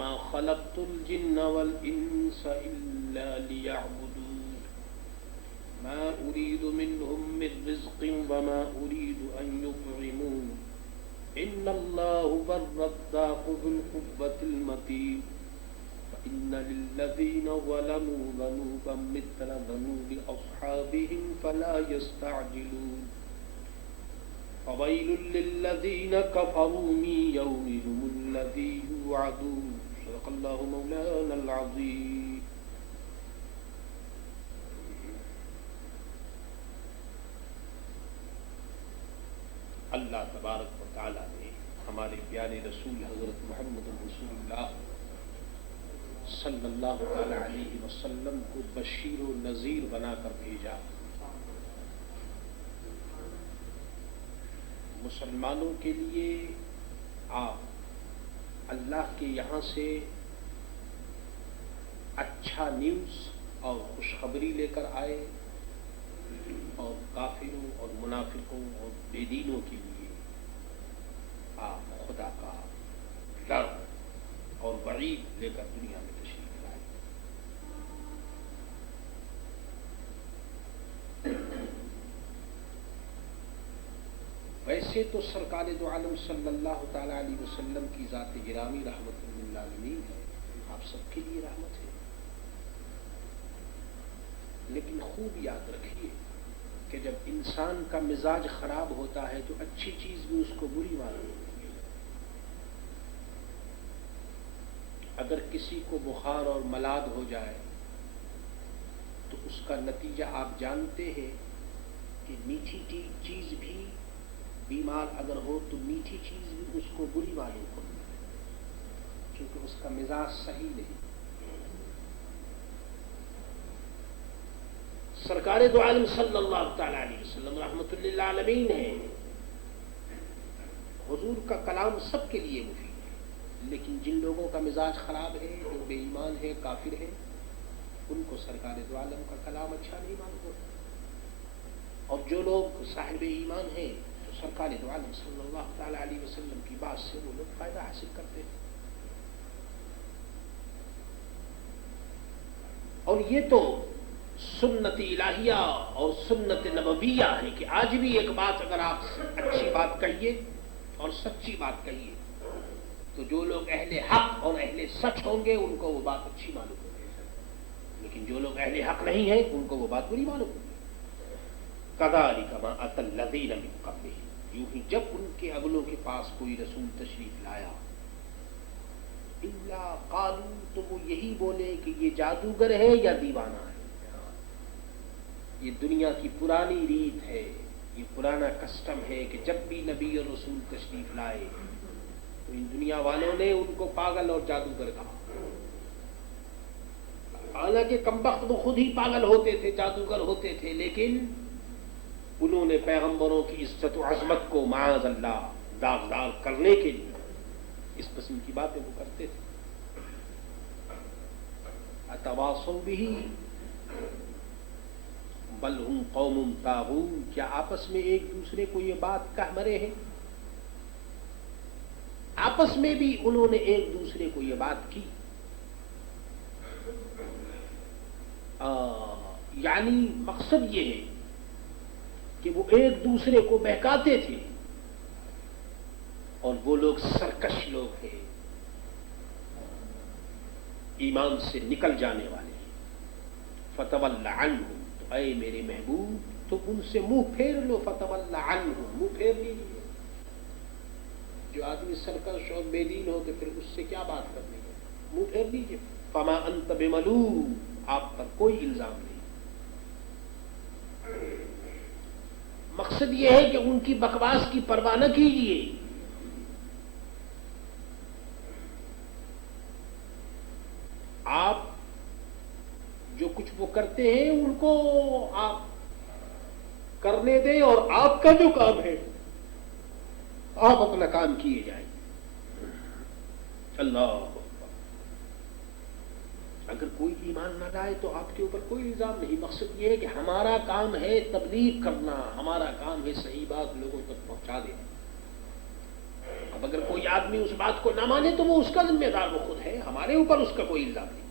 وما خلقت الجن والإنس إلا ليعبدون ما أريد منهم من رزق وما أريد أن يطعمون إن الله هو الرزاق ذو القوة المتين فإن للذين ظلموا ذنوبا مثل ذنوب أصحابهم فلا يستعجلون فويل للذين كفروا من يومهم الذي يوعدون صدق الله مولانا العظيم. اللہ تبارک و تعالی نے ہمارے پیارے رسول حضرت محمد رسول اللہ صلی اللہ تعالی علیہ وسلم کو بشیر و نذیر بنا کر بھیجا. مسلمانوں کے لیے آپ اللہ کے یہاں سے اچھا نیوز اور خوشخبری لے کر آئے اور کافروں اور منافقوں اور بے دینوں کے لیے آپ خدا کا ڈر اور وعید لے کر دنیا میں تشریف لائے. ویسے تو سرکار دو عالم صلی اللہ تعالی علیہ وسلم کی ذات گرامی رحمت للعالمین ہے، آپ سب کے لیے رحمت ہے، لیکن خوب یاد رکھیے کہ جب انسان کا مزاج خراب ہوتا ہے تو اچھی چیز بھی اس کو بری معلوم ہوتی ہے. اگر کسی کو بخار اور ملاد ہو جائے تو اس کا نتیجہ آپ جانتے ہیں کہ میٹھی چیز بھی، بیمار اگر ہو تو میٹھی چیز بھی اس کو بری معلوم ہوتی ہے کیونکہ اس کا مزاج صحیح نہیں. سرکار دو عالم صلی اللہ تعالی علیہ وسلم رحمت للعالمین ہے. حضور کا کلام سب کے لیے مفید ہے، لیکن جن لوگوں کا مزاج خراب ہے، جو بے ایمان ہے، کافر ہے، ان کو سرکار دو عالم کا کلام اچھا نہیں معلوم ہوتا. اور جو لوگ صاحب ایمان ہیں تو سرکار دو عالم صلی اللہ تعالی علیہ وسلم کی بات سے وہ لوگ فائدہ حاصل کرتے ہیں. اور یہ تو سنت الہیہ اور سنت نبویہ ہے کہ آج بھی ایک بات اگر آپ اچھی بات کہیے اور سچی بات کہیے تو جو لوگ اہل حق اور اہل سچ ہوں گے ان کو وہ بات اچھی معلوم ہوگی، لیکن جو لوگ اہل حق نہیں ہیں ان کو وہ بات بری معلوم ہوگی. کذالک ما اتى الذین من قبلہم، یوں ہی جب ان کے اگلوں کے پاس کوئی رسول تشریف لایا، الا قالوا، تو وہ یہی بولے کہ یہ جادوگر ہے یا دیوانہ ہے. یہ دنیا کی پرانی ریت ہے، یہ پرانا کسٹم ہے کہ جب بھی نبی اور رسول تشریف لائے تو ان دنیا والوں نے ان کو پاگل اور جادوگر کہا. حالانکہ کمبخت وہ خود ہی پاگل ہوتے تھے، جادوگر ہوتے تھے، لیکن انہوں نے پیغمبروں کی عزت و عظمت کو معاذ اللہ داغدار کرنے کے لیے اس قسم کی باتیں وہ کرتے تھے. اتواصوا بہ بل ہم قوم طاغون، کیا آپس میں ایک دوسرے کو یہ بات کہہ مرے ہیں؟ آپس میں بھی انہوں نے ایک دوسرے کو یہ بات کی. یعنی مقصد یہ ہے کہ وہ ایک دوسرے کو بہکاتے تھے اور وہ لوگ سرکش لوگ ہیں، ایمان سے نکل جانے والے ہیں. فتول عنہم، تو اے میرے محبوب تو ان سے منہ پھیر لو. فتول عنہم، منہ پھیر لیجیے. جو آدمی سرکش اور بے دین ہو تو پھر اس سے کیا بات کرنی ہے، منہ پھیر لیجیے. فما انت بملوم، آپ پر کوئی الزام نہیں. مقصد یہ ہے کہ ان کی بکواس کی پرواہ نہ کیجیے. آپ جو کچھ وہ کرتے ہیں ان کو آپ کرنے دیں اور آپ کا جو کام ہے آپ اپنا کام کیے جائیں. اللہ اگر کوئی ایمان نہ لائے تو آپ کے اوپر کوئی الزام نہیں. مقصد یہ ہے کہ ہمارا کام ہے تبلیغ کرنا، ہمارا کام ہے صحیح بات لوگوں تک پہنچا دینا. اب اگر کوئی آدمی اس بات کو نہ مانے تو وہ اس کا ذمہ دار وہ خود ہے، ہمارے اوپر اس کا کوئی الزام نہیں۔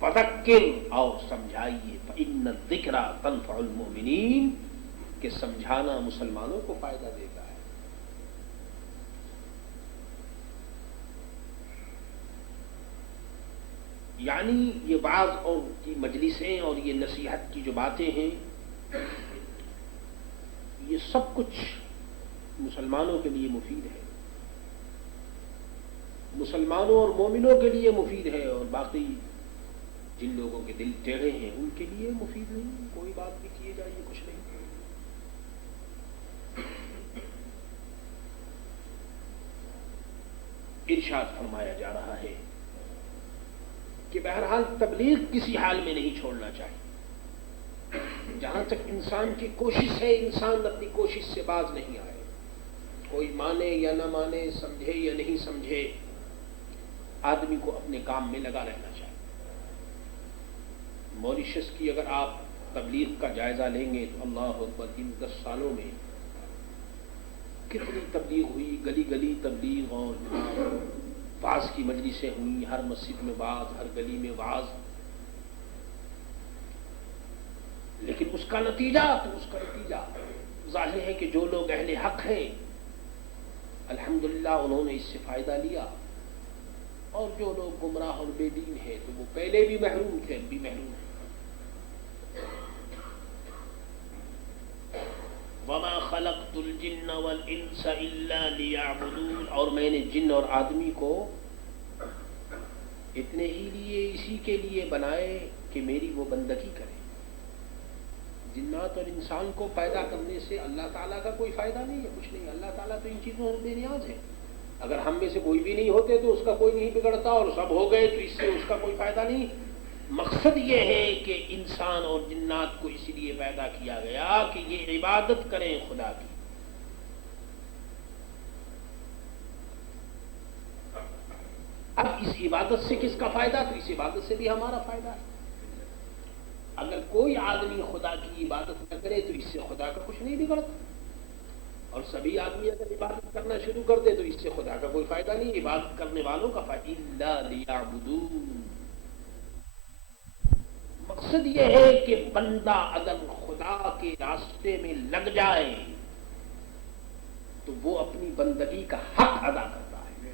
فذکر، اور سمجھائیے، فإن الذکریٰ تنفع المؤمنین، کہ سمجھانا مسلمانوں کو فائدہ دیتا ہے۔ یعنی یہ بعض اور کی مجلسیں اور یہ نصیحت کی جو باتیں ہیں، یہ سب کچھ مسلمانوں کے لیے مفید ہے، مسلمانوں اور مومنوں کے لیے مفید ہے، اور باقی جن لوگوں کے دل ٹیڑھے ہیں ان کے لیے مفید نہیں، کوئی بات بھی کیے جائیے کچھ نہیں۔ ارشاد فرمایا جا رہا ہے کہ بہرحال تبلیغ کسی حال میں نہیں چھوڑنا چاہیے، جہاں تک انسان کی کوشش ہے انسان اپنی کوشش سے باز نہیں آئے، کوئی مانے یا نہ مانے، سمجھے یا نہیں سمجھے، آدمی کو اپنے کام میں لگا رہنا چاہیے۔ موریشس کی اگر آپ تبلیغ کا جائزہ لیں گے تو اللہ اکبر، ان 10 سالوں میں کتنی تبلیغ ہوئی، گلی گلی تبلیغ، اور واعظ کی مجلسیں ہوئی، ہر مسجد میں واعظ، ہر گلی میں واعظ، لیکن اس کا نتیجہ ظاہر ہے کہ جو لوگ اہل حق ہیں الحمدللہ انہوں نے اس سے فائدہ لیا، اور جو لوگ گمراہ اور بے دین ہیں تو وہ پہلے بھی محروم تھے، اب بھی محروم ہیں۔ وَمَا خَلَقْتُ الْجِنَّ وَالْإِنسَ إِلَّا لِيَعْبُدُونَ، اور میں نے جن اور آدمی کو اتنے ہی لیے، اسی کے لیے بنائے کہ میری وہ بندگی کرے۔ جنات اور انسان کو پیدا کرنے سے اللہ تعالیٰ کا کوئی فائدہ نہیں ہے، کچھ نہیں، اللہ تعالیٰ تو ان چیزوں سے بے نیاز ہے۔ اگر ہم میں سے کوئی بھی نہیں ہوتے تو اس کا کوئی نہیں بگڑتا، اور سب ہو گئے تو اس سے اس کا کوئی فائدہ نہیں۔ مقصد یہ ہے کہ انسان اور جنات کو اس لیے پیدا کیا گیا کہ یہ عبادت کریں خدا کی۔ اب اس عبادت سے کس کا فائدہ؟ تو اس عبادت سے بھی ہمارا فائدہ ہے۔ اگر کوئی آدمی خدا کی عبادت نہ کرے تو اس سے خدا کا کچھ نہیں بگڑتا، اور سبھی آدمی اگر عبادت کرنا شروع کر دے تو اس سے خدا کا کوئی فائدہ نہیں، عبادت کرنے والوں کا فائدہ الا لیعبدون۔ مقصد یہ ہے کہ بندہ اگر خدا کے راستے میں لگ جائے تو وہ اپنی بندگی کا حق ادا کرتا ہے۔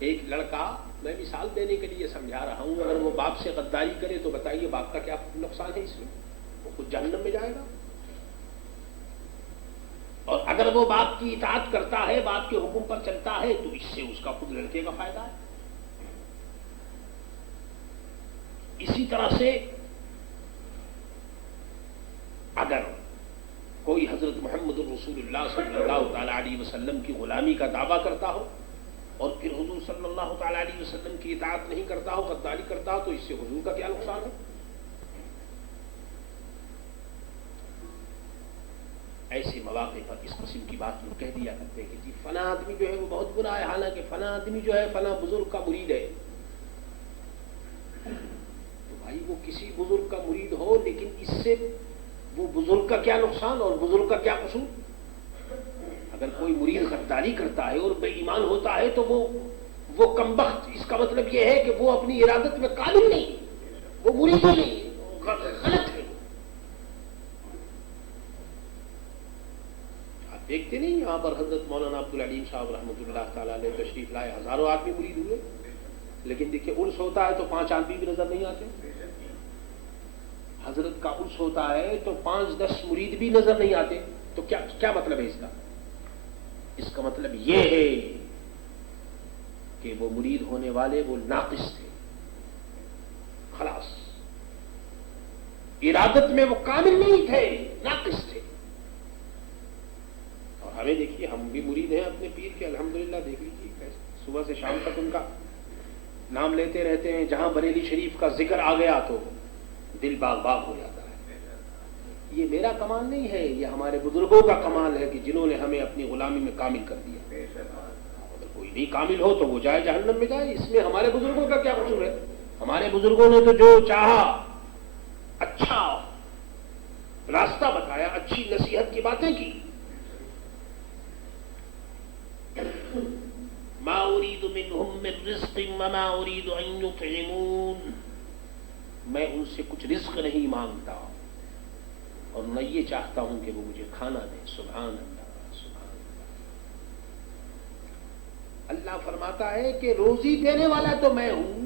ایک لڑکا، میں مثال دینے کے لیے سمجھا رہا ہوں، اگر وہ باپ سے غداری کرے تو بتائیے باپ کا کیا نقصان ہے اس میں؟ وہ خود جہنم میں جائے گا۔ اور اگر وہ باپ کی اطاعت کرتا ہے، باپ کے حکم پر چلتا ہے، تو اس سے اس کا خود لڑکے کا فائدہ ہے۔ اسی طرح سے اگر کوئی حضرت محمد الرسول اللہ صلی اللہ تعالی علیہ وسلم کی غلامی کا دعویٰ کرتا ہو اور پھر حضور صلی اللہ تعالی علیہ وسلم کی اطاعت نہیں کرتا ہو، غداری کرتا ہو، تو اس سے حضور کا کیا نقصان ہے؟ ایسے مواقع پر اس قسم کی بات لوگ کہہ دیا کرتے ہیں کہ جی فلاں آدمی جو ہے وہ بہت برا ہے، حالانکہ فلاں آدمی جو ہے فلاں بزرگ کا مرید ہے۔ تو بھائی وہ کسی بزرگ کا مرید ہو، لیکن اس سے وہ بزرگ کا کیا نقصان اور بزرگ کا کیا قصور؟ اگر کوئی مرید غداری کرتا ہے اور بے ایمان ہوتا ہے تو وہ کمبخت، اس کا مطلب یہ ہے کہ وہ اپنی ارادت میں قابل نہیں، وہ مرید نہیں، غلط ہے۔ آپ دیکھتے نہیں یہاں پر حضرت مولانا عبدالعلیم صاحب رحمۃ اللہ تعالیٰ علیہ تشریف لائے، ہزاروں آدمی مرید ہوئے، لیکن دیکھیے عرس ہوتا ہے تو 5 آدمی بھی نظر نہیں آتے، حضرت کا عرس ہوتا ہے تو 5-10 مرید بھی نظر نہیں آتے۔ تو کیا مطلب ہے اس کا؟ اس کا مطلب یہ ہے کہ وہ مرید ہونے والے وہ ناقص تھے، خلاص ارادت میں وہ کامل نہیں تھے، ناقص تھے۔ اور ہمیں دیکھیے، ہم بھی مرید ہیں اپنے پیر کے، الحمدللہ، دیکھ لیجیے صبح سے شام تک ان کا نام لیتے رہتے ہیں، جہاں بریلی شریف کا ذکر آ گیا تو دل باغ باغ ہو جاتا ہے۔ یہ میرا کمال نہیں ہے، یہ ہمارے بزرگوں کا کمال ہے کہ جنہوں نے ہمیں اپنی غلامی میں کامل کر دیا۔ اگر کوئی نہیں کامل ہو تو وہ جائے جہنم میں جائے، اس میں ہمارے بزرگوں کا کیا قصور ہے؟ ہمارے بزرگوں نے تو جو چاہا اچھا راستہ بتایا، اچھی نصیحت کی باتیں کی. ما اريد منهم من رزق وما اريد ان يطعمون، میں ان سے کچھ رزق نہیں مانگتا اور نہ یہ چاہتا ہوں کہ وہ مجھے کھانا دیں. سبحان اللہ سبحان اللہ. اللہ فرماتا ہے کہ روزی دینے والا تو میں ہوں،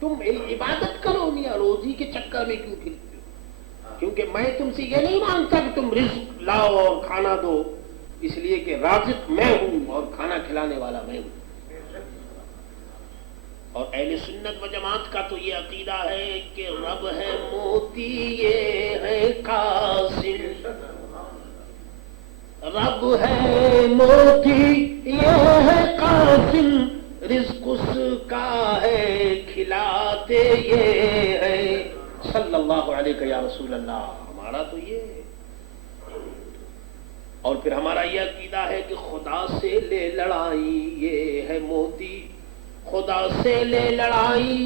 تم عبادت کرو میاں، روزی کے چکر میں کیوں پھرتے ہو؟ کیونکہ میں تم سے یہ نہیں مانگتا کہ تم رزق لاؤ اور کھانا دو، اس لیے کہ رازق میں ہوں اور کھانا کھلانے والا میں ہوں. اور اہل سنت و جماعت کا تو یہ عقیدہ ہے کہ رب ہے موتی یہ ہے قاسم، رب ہے موتی یہ ہے قاسم، رزق اس کا ہے کھلاتے یہ ہے. صلی اللہ علیہ یا رسول اللہ. ہمارا تو یہ ہے. اور پھر ہمارا یہ عقیدہ ہے کہ خدا سے لے لڑائی یہ ہے موتی، خدا سے لے لڑائی،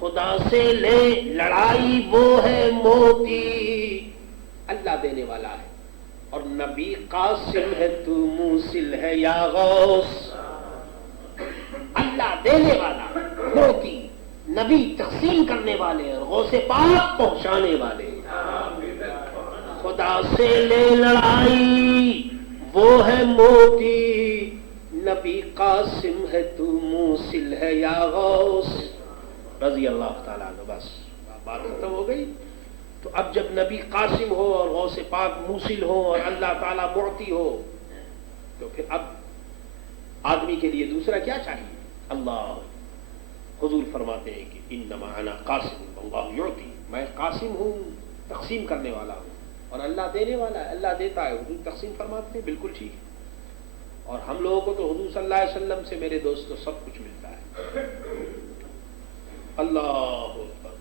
خدا سے لے لڑائی وہ ہے موتی. اللہ دینے والا ہے اور نبی قاسم ہے، تو موصل ہے یا غوث. اللہ دینے والا موتی، نبی تقسیم کرنے والے اور غوث پاک پہنچانے والے. خدا سے لے لڑائی وہ ہے موتی، نبی قاسم ہے تو موصل ہے یا غوث. رضی اللہ تعالیٰ عنہ. بس بات ختم ہو گئی. تو اب جب نبی قاسم ہو اور غوث پاک موصل ہو اور اللہ تعالیٰ معطی ہو، تو پھر اب آدمی کے لیے دوسرا کیا چاہیے؟ اللہ. حضور فرماتے ہیں کہ انما انا قاسم واللہ یعطی، میں قاسم ہوں، تقسیم کرنے والا ہوں، اور اللہ دینے والا ہے، اللہ دیتا ہے. حضور تقسیم فرماتے ہیں، بالکل ٹھیک ہے. اور ہم لوگوں کو تو حضور صلی اللہ علیہ وسلم سے میرے دوستو سب کچھ ملتا ہے. اللہ اکبر.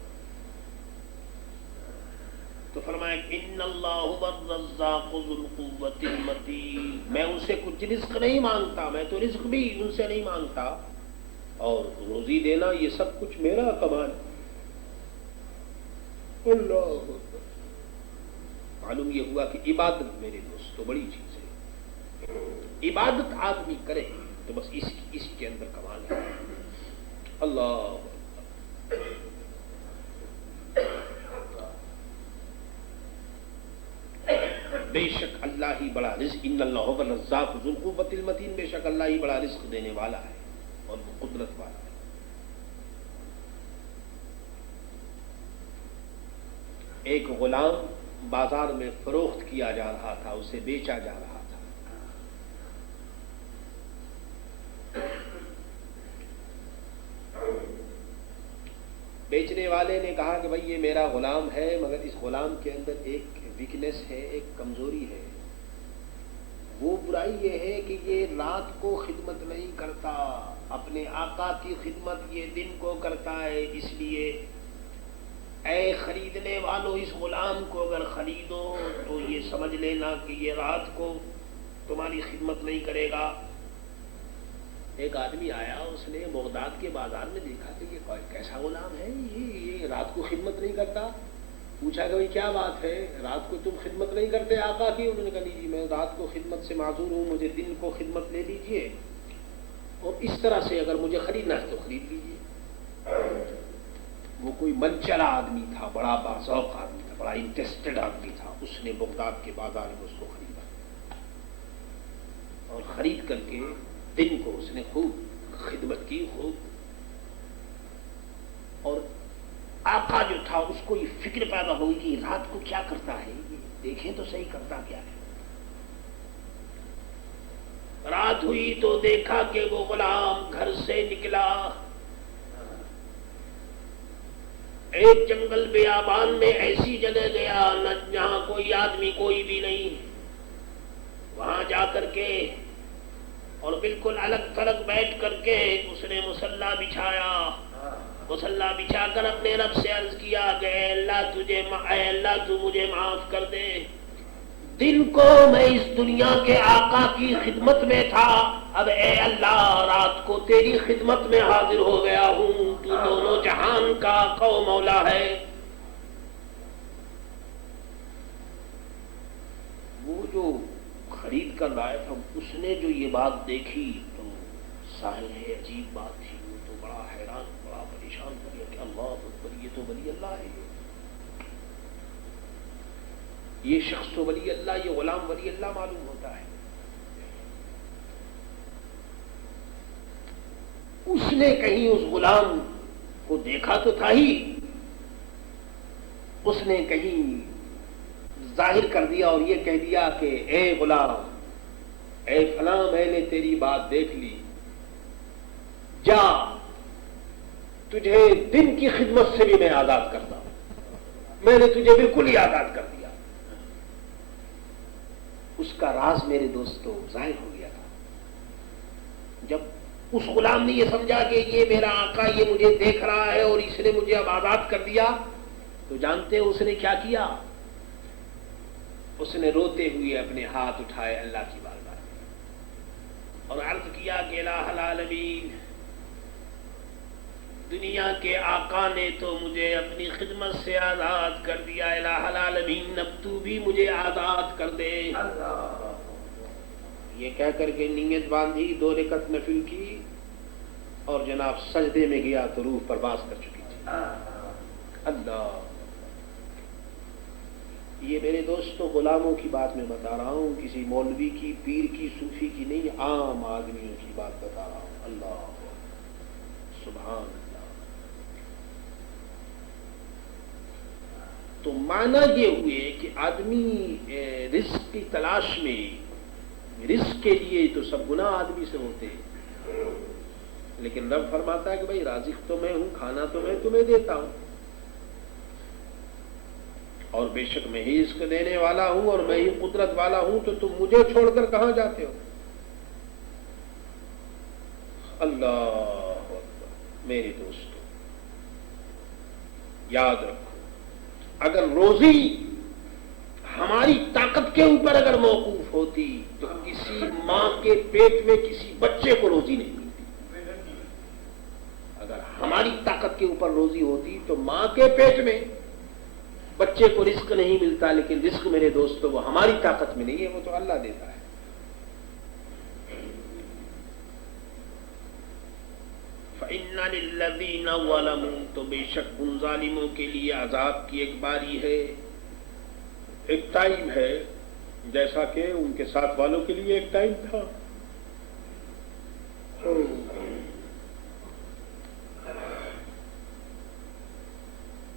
تو فرمایا ان اللہ هو الرزاق ذو القوة المتین، میں ان سے کچھ رزق نہیں مانگتا، میں تو رزق بھی ان سے نہیں مانگتا، اور روزی دینا یہ سب کچھ میرا کمال. اللہ اکبر. معلوم یہ ہوا کہ عبادت میرے دوستو بڑی چیز ہے. عبادت آدمی کرے تو بس اس کے اندر کمال ہے. اللہ بے شک اللہ ہی بڑا رزق، ان اللہ هو الرزاق ذو القوة المتین، بے شک اللہ ہی بڑا رزق دینے والا ہے اور وہ قدرت والا ہے. ایک غلام بازار میں فروخت کیا جا رہا تھا، اسے بیچا جا رہا تھا. بیچنے والے نے کہا کہ بھائی یہ میرا غلام ہے، مگر اس غلام کے اندر ایک ویکنس ہے، ایک کمزوری ہے. وہ برائی یہ ہے کہ یہ رات کو خدمت نہیں کرتا، اپنے آقا کی خدمت یہ دن کو کرتا ہے. اس لیے اے خریدنے والوں، اس غلام کو اگر خریدو تو یہ سمجھ لینا کہ یہ رات کو تمہاری خدمت نہیں کرے گا. ایک آدمی آیا، اس نے بغداد کے بازار میں دیکھا کہ یہ کیسا غلام ہے، یہ رات کو خدمت نہیں کرتا. پوچھا کہ بھائی کیا بات ہے، رات کو تم خدمت نہیں کرتے آقا کی؟ انہوں نے کہا نہیں جی، میں رات کو خدمت سے معذور ہوں، مجھے دن کو خدمت لے لیجئے، اور اس طرح سے اگر مجھے خریدنا ہے تو خرید لیجئے. وہ کوئی منچلا آدمی تھا، بڑا باذوق آدمی تھا، بڑا انٹرسٹڈ آدمی تھا. اس نے بغداد کے بازار میں اس کو خریدا، اور خرید کر کے دن کو اس نے خوب خدمت کی، خوب. اور آقا جو تھا اس کو یہ فکر پیدا ہوئی کہ رات کو کیا کرتا ہے، دیکھیں تو صحیح کرتا کیا ہے. رات ہوئی تو دیکھا کہ وہ غلام گھر سے نکلا، ایک جنگل بیابان میں ایسی جگہ گیا نہ جہاں کوئی آدمی کوئی بھی نہیں. وہاں جا کر کے اور بالکل الگ تھلگ بیٹھ کر کے اس نے مصلی بچھایا. مصلی بچھا کر اپنے رب سے عرض کیا کہ اے اللہ تو مجھے معاف کر دے. دن کو میں اس دنیا کے آقا کی خدمت میں تھا، اب اے اللہ رات کو تیری خدمت میں حاضر ہو گیا ہوں، تو دونوں جہان کا آقا و مولا ہے. کر آیا تھا، اس نے جو یہ بات دیکھی تو ظاہر ہے عجیب بات تھی، وہ تو بڑا حیران، بڑا پریشان ہو گیا کہ اللہ اکبر، یہ تو ولی اللہ ہے، یہ شخص تو ولی اللہ، یہ غلام ولی اللہ معلوم ہوتا ہے۔ اس نے کہیں اس غلام کو دیکھا تو تھا ہی، اس نے کہیں ظاہر کر دیا اور یہ کہہ دیا کہ اے غلام، اے فلاں، میں نے تیری بات دیکھ لی، جا، تجھے دن کی خدمت سے بھی میں آزاد کرتا ہوں، میں نے تجھے بالکل ہی آزاد کر دیا۔ اس کا راز میرے دوستو ظاہر ہو گیا تھا۔ جب اس غلام نے یہ سمجھا کہ یہ میرا آقا، یہ مجھے دیکھ رہا ہے اور اس نے مجھے اب آزاد کر دیا، تو جانتے اس نے کیا کیا؟ اس نے روتے ہوئے اپنے ہاتھ اٹھائے اللہ کی بارگاہ میں اور عرض کیا کہ الہ العالمین، دنیا کے آقا نے تو مجھے اپنی خدمت سے آزاد کر دیا، الہ العالمین اب تو بھی مجھے آزاد کر دے۔ یہ کہہ کر کے نیت باندھی، 2 رکعت نفل کی اور جناب سجدے میں گیا تو روح پرواز کر چکی تھی۔ اللہ، یہ میرے دوستوں غلاموں کی بات میں بتا رہا ہوں، کسی مولوی کی، پیر کی، صوفی کی نہیں، عام آدمیوں کی بات بتا رہا ہوں۔ اللہ سبحان اللہ۔ تو معنی یہ ہوئے کہ آدمی رزق کی تلاش میں، رزق کے لیے تو سب گناہ آدمی سے ہوتے ہیں، لیکن رب فرماتا ہے کہ بھائی رازق تو میں ہوں، کھانا تو میں تمہیں دیتا ہوں، اور بے شک میں ہی رزق دینے والا ہوں اور میں ہی قدرت والا ہوں، تو تم مجھے چھوڑ کر کہاں جاتے ہو؟ اللہ اکبر۔ میرے دوستو یاد رکھو، اگر روزی ہماری طاقت کے اوپر اگر موقوف ہوتی تو کسی ماں کے پیٹ میں کسی بچے کو روزی نہیں ملتی۔ اگر ہماری طاقت کے اوپر روزی ہوتی تو ماں کے پیٹ میں بچے کو رزق نہیں ملتا، لیکن رزق میرے دوستو وہ ہماری طاقت میں نہیں ہے، وہ تو اللہ دیتا ہے۔ فَإِنَّ لِلَّذِينَ ظَلَمُوا، تو بے شک ان ظالموں کے لیے عذاب کی ایک باری ہے، ایک ٹائم ہے، جیسا کہ ان کے ساتھ والوں کے لیے ایک ٹائم تھا۔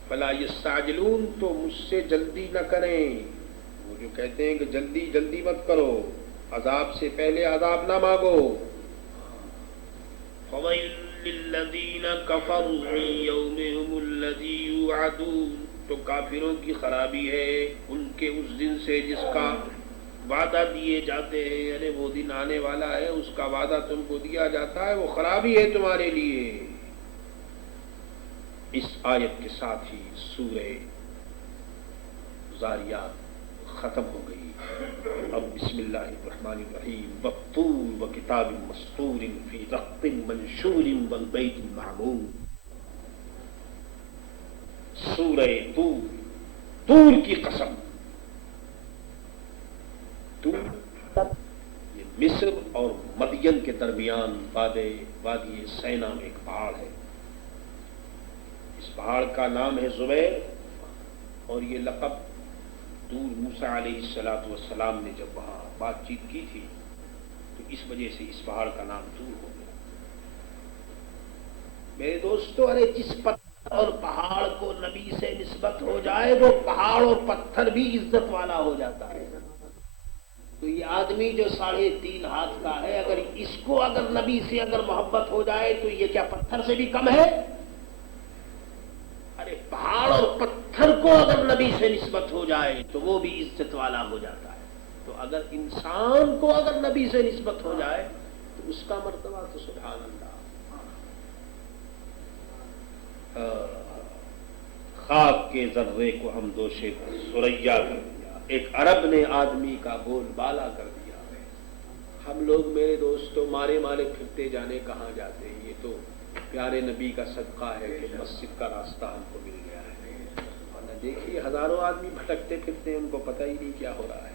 فَلَا يَسْتَعْجِلُونَ، تو مجھ سے جلدی نہ کریں، وہ جو کہتے ہیں کہ جلدی جلدی مت کرو، عذاب سے پہلے عذاب نہ مانگو۔ فَوَيْلٌ لِّلَّذِينَ كَفَرُوا مِن يَوْمِهِمُ الَّذِي يُوعَدُونَ، تو کافروں کی خرابی ہے ان کے اس دن سے جس کا وعدہ دیے جاتے ہیں، یعنی وہ دن آنے والا ہے، اس کا وعدہ تم کو دیا جاتا ہے، وہ خرابی ہے تمہارے لیے۔ اس آیت کے ساتھ ہی سورہ ذاریات ختم ہو گئی۔ اب بسم اللہ الرحمن الرحیم، وَالطُّورِ وَكِتَابٍ مَّسْطُورٍ فِي رَقٍّ مَّنشُورٍ وَالْبَيْتِ الْمَعْمُورِ۔ سورہ طور، طور کی قسم۔ طور یہ مصر اور مدین کے درمیان وادی سینا میں ایک پہاڑ ہے، اس پہاڑ کا نام ہے زبیر، اور یہ لقب طور موسیٰ علیہ السلام نے جب وہاں بات چیت کی تھی تو اس وجہ سے اس پہاڑ کا نام طور ہو گیا۔ میرے دوستو، ارے جس پتھر اور پہاڑ کو نبی سے نسبت ہو جائے وہ پہاڑ اور پتھر بھی عزت والا ہو جاتا ہے۔ تو یہ آدمی جو 3.5 ہاتھ کا ہے، اگر اس کو اگر نبی سے اگر محبت ہو جائے تو یہ کیا پتھر سے بھی کم ہے؟ ارے پہاڑ اور پتھر کو اگر نبی سے نسبت ہو جائے تو وہ بھی عزت والا ہو جاتا ہے۔ تو اگر انسان کو اگر نبی سے نسبت ہو جائے تو اس کا مرتبہ تو سبحان اللہ۔ خاک کے ذرے کو ہم دوشے سریا کر دیا، ایک عرب نے آدمی کا بول بالا کر دیا۔ ہم لوگ میرے دوستوں مارے پھرتے جانے کہاں جاتے ہیں؟ یہ تو پیارے نبی کا صدقہ ہے کہ مسجد کا راستہ ہم کو مل گیا ہے، اور دیکھیے ہزاروں آدمی بھٹکتے پھرتے ہیں، ان کو پتہ ہی نہیں کیا ہو رہا ہے۔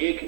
1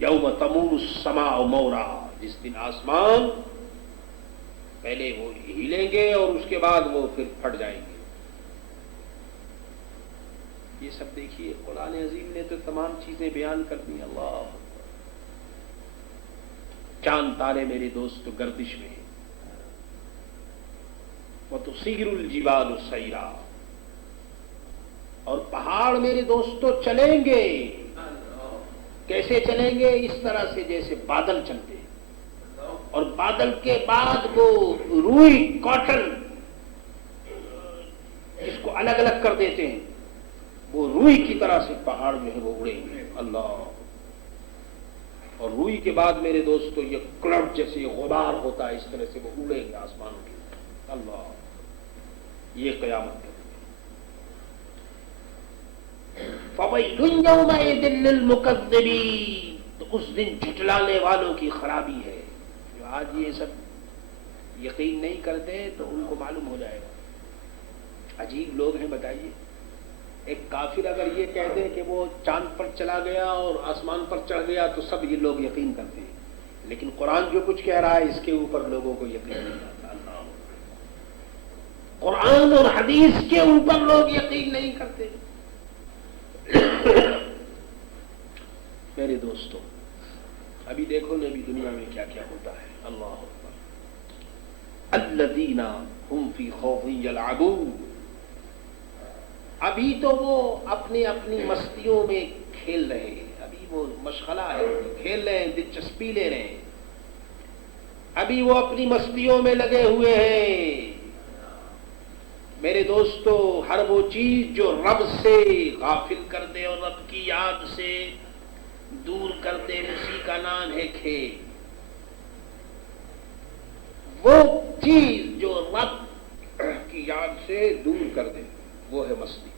یوم تمور السماء مورا، جس دن آسمان پہلے وہ ہلیں گے اور اس کے بعد وہ پھر پھٹ جائیں گے۔ یہ سب دیکھیے قرآن عظیم نے تو تمام چیزیں بیان کر دی۔ اللہ، چاند تارے میرے دوست گردش میں، وَتُصِيرُ الْجِبَالُ سَيْرًا، اور پہاڑ میرے دوستو چلیں گے۔ کیسے چلیں گے؟ اس طرح سے جیسے بادل چلتے ہیں، اور بادل کے بعد وہ روئی کاٹن اس کو الگ الگ کر دیتے ہیں، وہ روئی کی طرح سے پہاڑ جو ہے وہ اڑیں گے۔ اللہ، اور روئی کے بعد میرے دوستو یہ کلٹ جیسے یہ غبار ہوتا ہے، اس طرح سے وہ اڑیں گے آسمانوں کے اوپر۔ اللہ، یہ قیامت ہے۔ فَوَيْلٌ يَوْمَئِذٍ لِّلْمُكَذِّبِينَ، تو اس دن جھٹلانے والوں کی خرابی ہے۔ جو آج یہ سب یقین نہیں کرتے تو ان کو معلوم ہو جائے گا۔ عجیب لوگ ہیں، بتائیے۔ ایک کافر اگر یہ کہہ دے کہ وہ چاند پر چلا گیا اور آسمان پر چڑھ گیا تو سب یہ لوگ یقین کرتے ہیں، لیکن قرآن جو کچھ کہہ رہا ہے اس کے اوپر لوگوں کو یقین نہیں آتا۔ اللہ، قرآن اور حدیث کے اوپر لوگ یقین نہیں کرتے۔ میرے دوستو، ابھی دیکھو نا، ابھی دنیا میں کیا کیا ہوتا ہے۔ اللہ اکبر، الذین هم فی خوف یلعبون، ابھی تو وہ اپنی اپنی مستیوں میں کھیل رہے ہیں، ابھی وہ مشغلہ ہے، کھیل رہے ہیں، دلچسپی لے رہے ہیں، ابھی وہ اپنی مستیوں میں لگے ہوئے ہیں۔ میرے دوستو، ہر وہ چیز جو رب سے غافل کر دے اور رب کی یاد سے دور کر دے، اسی کا نام ہے کھیل۔ وہ چیز جو رب کی یاد سے دور کر دے وہ ہے مستی،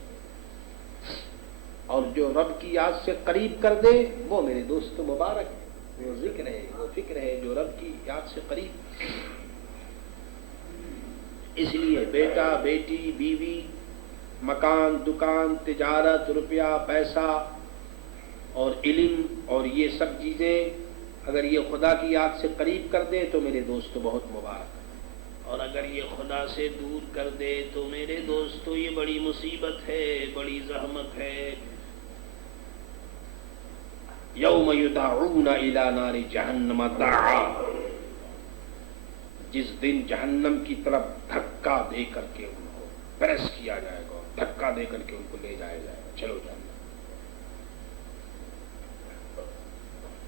اور جو رب کی یاد سے قریب کر دے وہ میرے دوست مبارک ہے، وہ ذکر ہے، وہ فکر ہے جو رب کی یاد سے قریب۔ اس لیے بیٹا، بیٹی، بیوی، مکان، دکان، تجارت، روپیہ، پیسہ اور علم اور یہ سب چیزیں اگر یہ خدا کی یاد سے قریب کر دے تو میرے دوست بہت مبارک، اور اگر یہ خدا سے دور کر دے تو میرے دوستو یہ بڑی مصیبت ہے، بڑی زحمت ہے۔ یوم یدعون الی نار جہنم دعا، جس دن جہنم کی طرف دھکا دے کر کے ان کو پریس کیا جائے گا، دھکا دے کر کے ان کو لے جایا جائے گا، چلو جہنم۔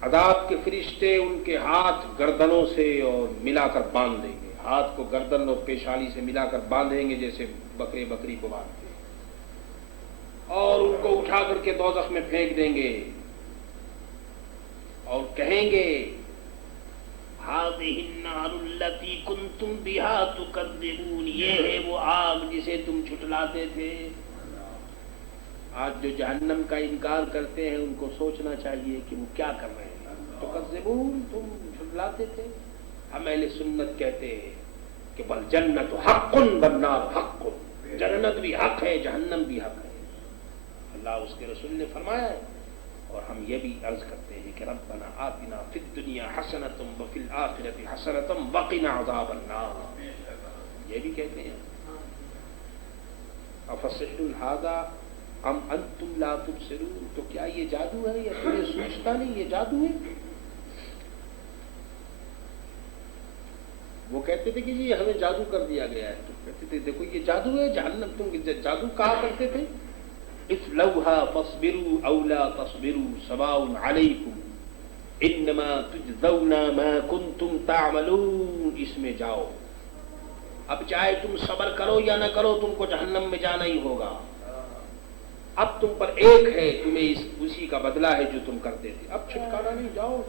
عذاب کے فرشتے ان کے ہاتھ گردنوں سے اور ملا کر باندھ دیں گے، ہاتھ کو گردن اور پیشانی سے ملا کر باندھیں گے جیسے بکری کو باندھتے ہیں، اور ان کو اٹھا کر کے دوزخ میں پھینک دیں گے اور کہیں گے هذه النار التي كنتم بها تكذبون، یہ ہے وہ آگ جسے تم جھٹلاتے تھے۔ آج جو جہنم کا انکار کرتے ہیں ان کو سوچنا چاہیے کہ وہ کیا کر رہے ہیں۔ تکذبون، تم جھٹلاتے تھے۔ ہم اہل سنت کہتے ہیں کہ بل جنت حق والنار حق، جنت بھی حق ہے، جہنم بھی حق ہے، اللہ اس کے رسول نے فرمایا ہے۔ اور ہم یہ بھی عرض کرتے ہیں کہ ربنا آتنا فی الدنیا حسنۃ وفی الآخرۃ حسنۃ وقنا عذاب النار، یہ بھی کہتے ہیں۔ افسحر ھذا ام انتم لا تبصرون، تو کیا یہ جادو ہے یا تمہیں سوچتا نہیں یہ جادو ہے؟ وہ کہتے تھے کہ جی ہمیں جادو کر دیا گیا ہے، تو کہتے تھے دیکھو یہ جادو ہے، جہنم تم جادو کہا کرتے تھے۔ اصلوها فاصبروا او لا تصبروا سواء علیکم انما تجزون ما کنتم تعملون، اس میں جاؤ، اب چاہے تم صبر کرو یا نہ کرو تم کو جہنم میں جانا ہی ہوگا، اب تم پر ایک ہے، تمہیں اسی کا بدلہ ہے جو تم کرتے تھے، اب چھٹکارا نہیں، جاؤ۔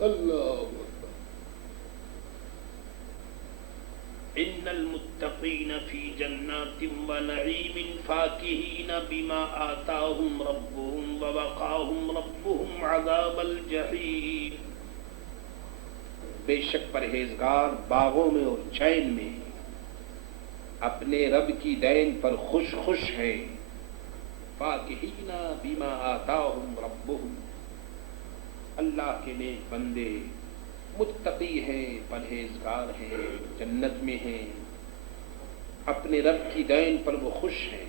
اللہ ان المتقین فی جنات ونعیم فاکہین بما آتاہم ربہم ووقاہم ربہم عذاب الجحیم، بے شک پرہیزگار باغوں میں اور چین میں اپنے رب کی دین پر خوش خوش ہیں، فاکہین بما آتاہم ربہم، اللہ کے نیک بندے متقی ہیں، پرہیزگار ہیں، جنت میں ہیں، اپنے رب کی دین پر وہ خوش ہیں،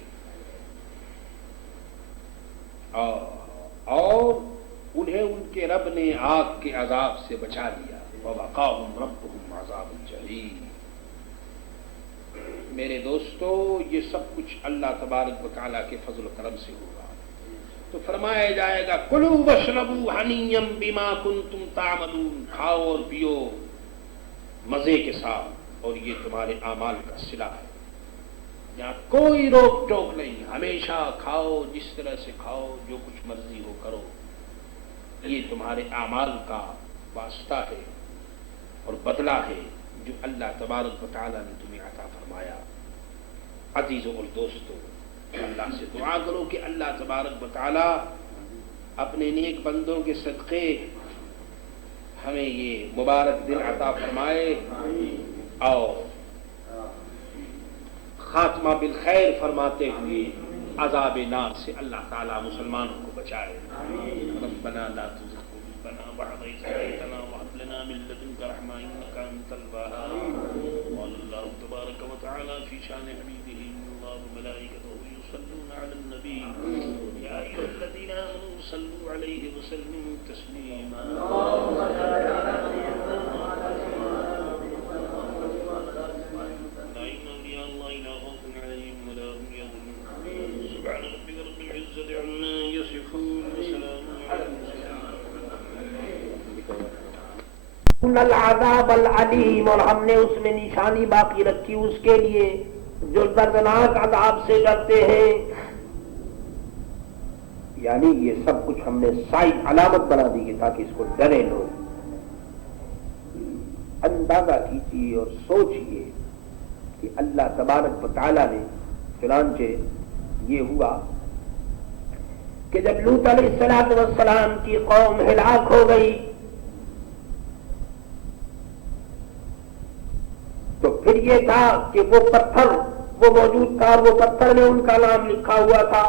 اور انہیں ان کے رب نے آگ کے عذاب سے بچا لیا، وَوَقَاهُمْ رَبُّهُمْ عَذَابَ الْجَحِيمِ۔ میرے دوستو، یہ سب کچھ اللہ تبارک و تعالیٰ کے فضل و کرم سے ہوگا۔ تو فرمایا جائے گا کلوا واشربوا ھنیئا بما کنتم تعملون، کھاؤ اور پیو مزے کے ساتھ، اور یہ تمہارے اعمال کا صلہ ہے۔ یہاں کوئی روک ٹوک نہیں، ہمیشہ کھاؤ، جس طرح سے کھاؤ، جو کچھ مرضی ہو کرو، یہ تمہارے اعمال کا واسطہ ہے اور بدلہ ہے جو اللہ تبارک و تعالیٰ نے تمہیں عطا فرمایا۔ عزیزوں اور دوستو، اللہ سے دعا کرو کہ اللہ تبارک و تعالیٰ اپنے نیک بندوں کے صدقے ہمیں یہ مبارک دن عطا فرمائے اور خاتمہ بالخیر فرماتے ہوئے عذاب نار سے اللہ تعالیٰ مسلمانوں کو بچائے۔ ربنا لا تزغ قلوبنا بعد إذ هديتنا وهب لنا من لدنك رحمة إنك أنت الوهاب۔ قال الله تبارك وتعالى في شان حبيبه إن الله وملائكته يصلون على النبي يا أيها الذين آمنوا صلوا عليه وسلموا تسليما۔ العذاب العلیم، اور ہم نے اس میں نشانی باقی رکھی اس کے لیے جو دردناک عذاب سے ڈرتے ہیں۔ یعنی یہ سب کچھ ہم نے سائن علامت بنا دی ہے تاکہ اس کو ڈرے لوگ۔ اندازہ کیجیے اور سوچئے کہ اللہ تبارک و تعالیٰ نے، چنانچہ یہ ہوا کہ جب لوط علیہ السلام کی قوم ہلاک ہو گئی تو پھر یہ تھا کہ وہ پتھر وہ موجود تھا، وہ پتھر میں ان کا نام لکھا ہوا تھا۔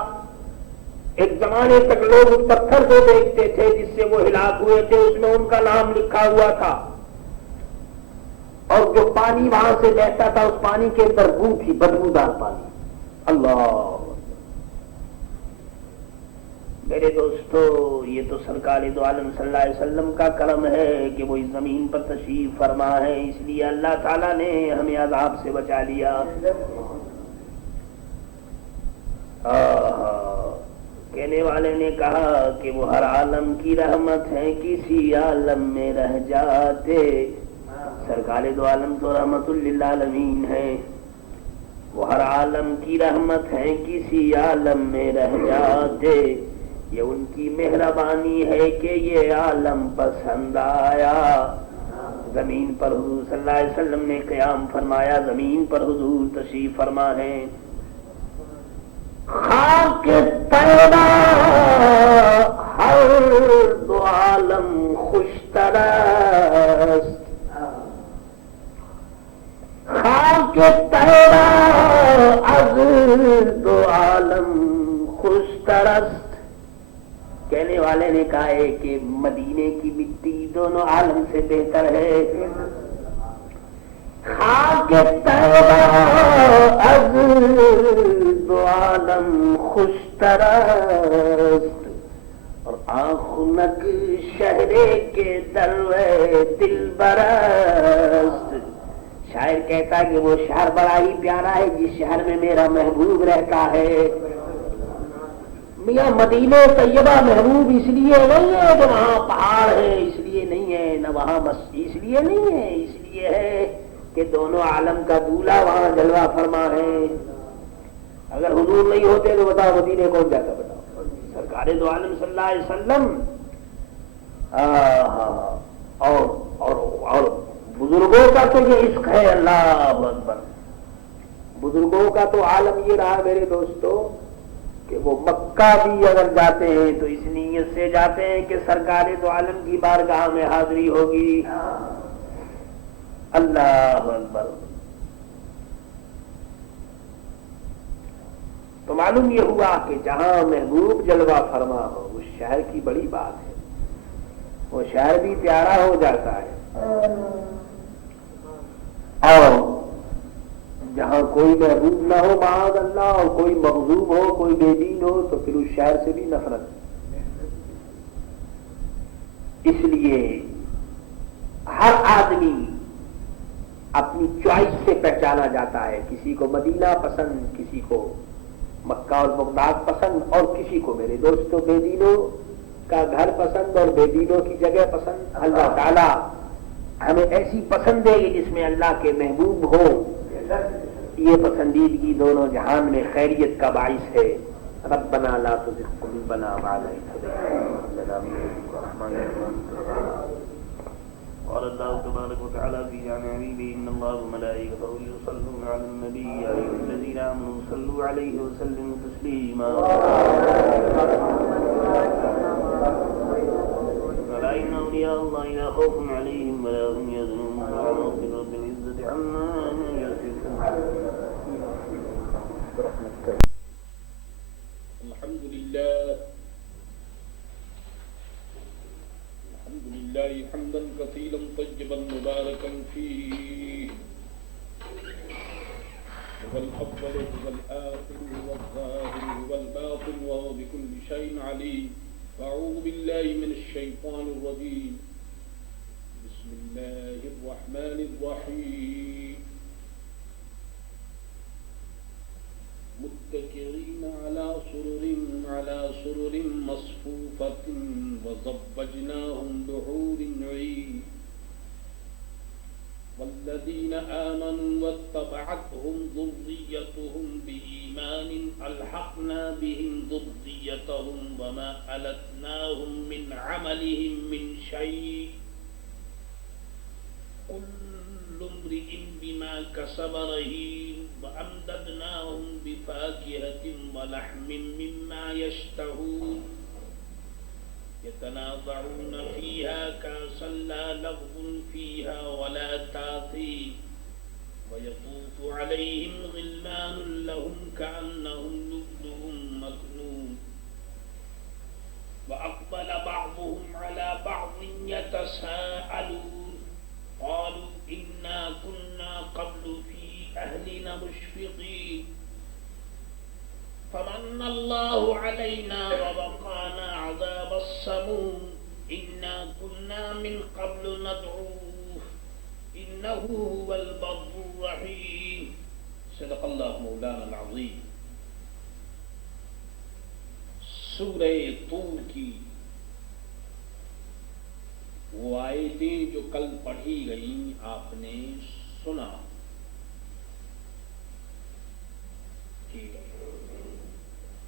ایک زمانے تک لوگ اس پتھر کو دیکھتے تھے جس سے وہ ہلاک ہوئے تھے، اس میں ان کا نام لکھا ہوا تھا، اور جو پانی وہاں سے بہتا تھا اس پانی کے اندر بو تھی، بدبودار پانی۔ اللہ میرے دوستو، یہ تو سرکار دو عالم صلی اللہ علیہ وسلم کا کرم ہے کہ وہ اس زمین پر تشریف فرما ہے، اس لیے اللہ تعالیٰ نے ہمیں عذاب سے بچا لیا۔ کہنے والے نے کہا کہ وہ ہر عالم کی رحمت ہے، کسی عالم میں رہ جاتے۔ سرکار دو عالم تو رحمت للعالمین ہے، وہ ہر عالم کی رحمت ہے، کسی عالم میں رہ جاتے۔ یہ ان کی مہربانی ہے کہ یہ عالم پسند آیا۔ زمین پر حضور صلی اللہ علیہ وسلم نے قیام فرمایا، زمین پر حضور تشریف فرما ہے۔ خاک طیبہ ہر دو عالم خوش ترست، خاک طیبہ از دو عالم خوش ترست۔ کہنے والے نے کہا ہے کہ مدینے کی مٹی دونوں عالم سے بہتر ہے۔ خاک طیبہ از دو عالم خوش ترست، اور آنخنک شہرے کے دروے دل برست۔ شاعر کہتا کہ وہ شہر بڑا ہی پیارا ہے جس شہر میں میرا محبوب رہتا ہے۔ میاں مدینہ طیبہ محبوب اس لیے نہیں ہے کہ وہاں پہاڑ ہے، اس لیے نہیں ہے، نہ وہاں مسجد اس لیے نہیں ہے، اس لیے ہے کہ دونوں عالم کا دولہا وہاں جلوہ فرما ہے۔ اگر حضور نہیں ہوتے تو بتاؤ مدینے کون جاتا؟ بتاؤ سرکار دو عالم صلی اللہ علیہ وسلم۔ اور بزرگوں کا تو یہ عشق ہے، اللہ اکبر۔ بزرگوں کا تو عالم یہ رہا میرے دوستو کہ وہ مکہ بھی اگر جاتے ہیں تو اس نیت سے جاتے ہیں کہ سرکار دو عالم کی بارگاہ میں حاضری ہوگی۔ اللہ اکبر۔ تو معلوم یہ ہوا کہ جہاں محبوب جلوہ فرما ہو اس شہر کی بڑی بات ہے، وہ شہر بھی پیارا ہو جاتا ہے۔ اور جہاں کوئی محبوب نہ ہو معاذ اللہ، اور کوئی مغضوب ہو، کوئی بے دین ہو، تو پھر اس شہر سے بھی نفرت۔ اس لیے ہر آدمی اپنی چوائس سے پہچانا جاتا ہے، کسی کو مدینہ پسند، کسی کو مکہ اور بغداد پسند، اور کسی کو میرے دوستوں بے دینوں کا گھر پسند اور بے دینوں کی جگہ پسند۔ اللہ تعالی ہمیں ایسی پسند ہے جس میں اللہ کے محبوب ہو، یہ پسندیدگی دونوں جہان میں خیریت کا باعث ہے۔ ربنا لا تزغ قلوبنا بعد إذ هديتنا وهب لنا من لدنك رحمة إنك أنت الوهاب۔ قال الله تبارك وتعالى في شأن حبيبه إن الله وملائكته يصلون على النبي يا أيها الذين آمنوا صلوا عليه وسلموا تسليما ألا إن أولياء الله لا خوف عليهم ولا هم يحزنون سبحان ربك رب العزة عما يصفون الحمد لله حمدا كثيرا طيبا مباركا فيه، هو الأول هو الآخر هو الظاهر هو الباطن وهو بكل شيء عليم. أعوذ بالله من الشيطان الرجيم. بسم الله الرحمن الرحيم. متكئين على سرر مصفوفة وزوجناهم بحور عين. والذين آمنوا واتبعتهم ذريتهم بإيمان ألحقنا بهم ذريتهم وما ألتناهم من عملهم من شيء كل امرئ بما كسب رهين. وأمددناهم بفاكهة ولحم مما يشتهون يتنازعون فيها كأسا لا لغو فيها ولا تأثيم ويطوف عليهم غلمان لهم كأنهم لؤلؤ مكنون. وأقبل بعضهم على بعض يتساءلون قالوا إنا كنا قبل في أهلنا مشفقين فمن الله علينا ووقانا عذاب السموم إنا كنا من قبل ندعوه إنه هو البر الرحيم. صدق اللہ مولانا العظیم. سورہ طور کی وہ آیتیں جو کل پڑھی گئیں آپ نے سنا کہ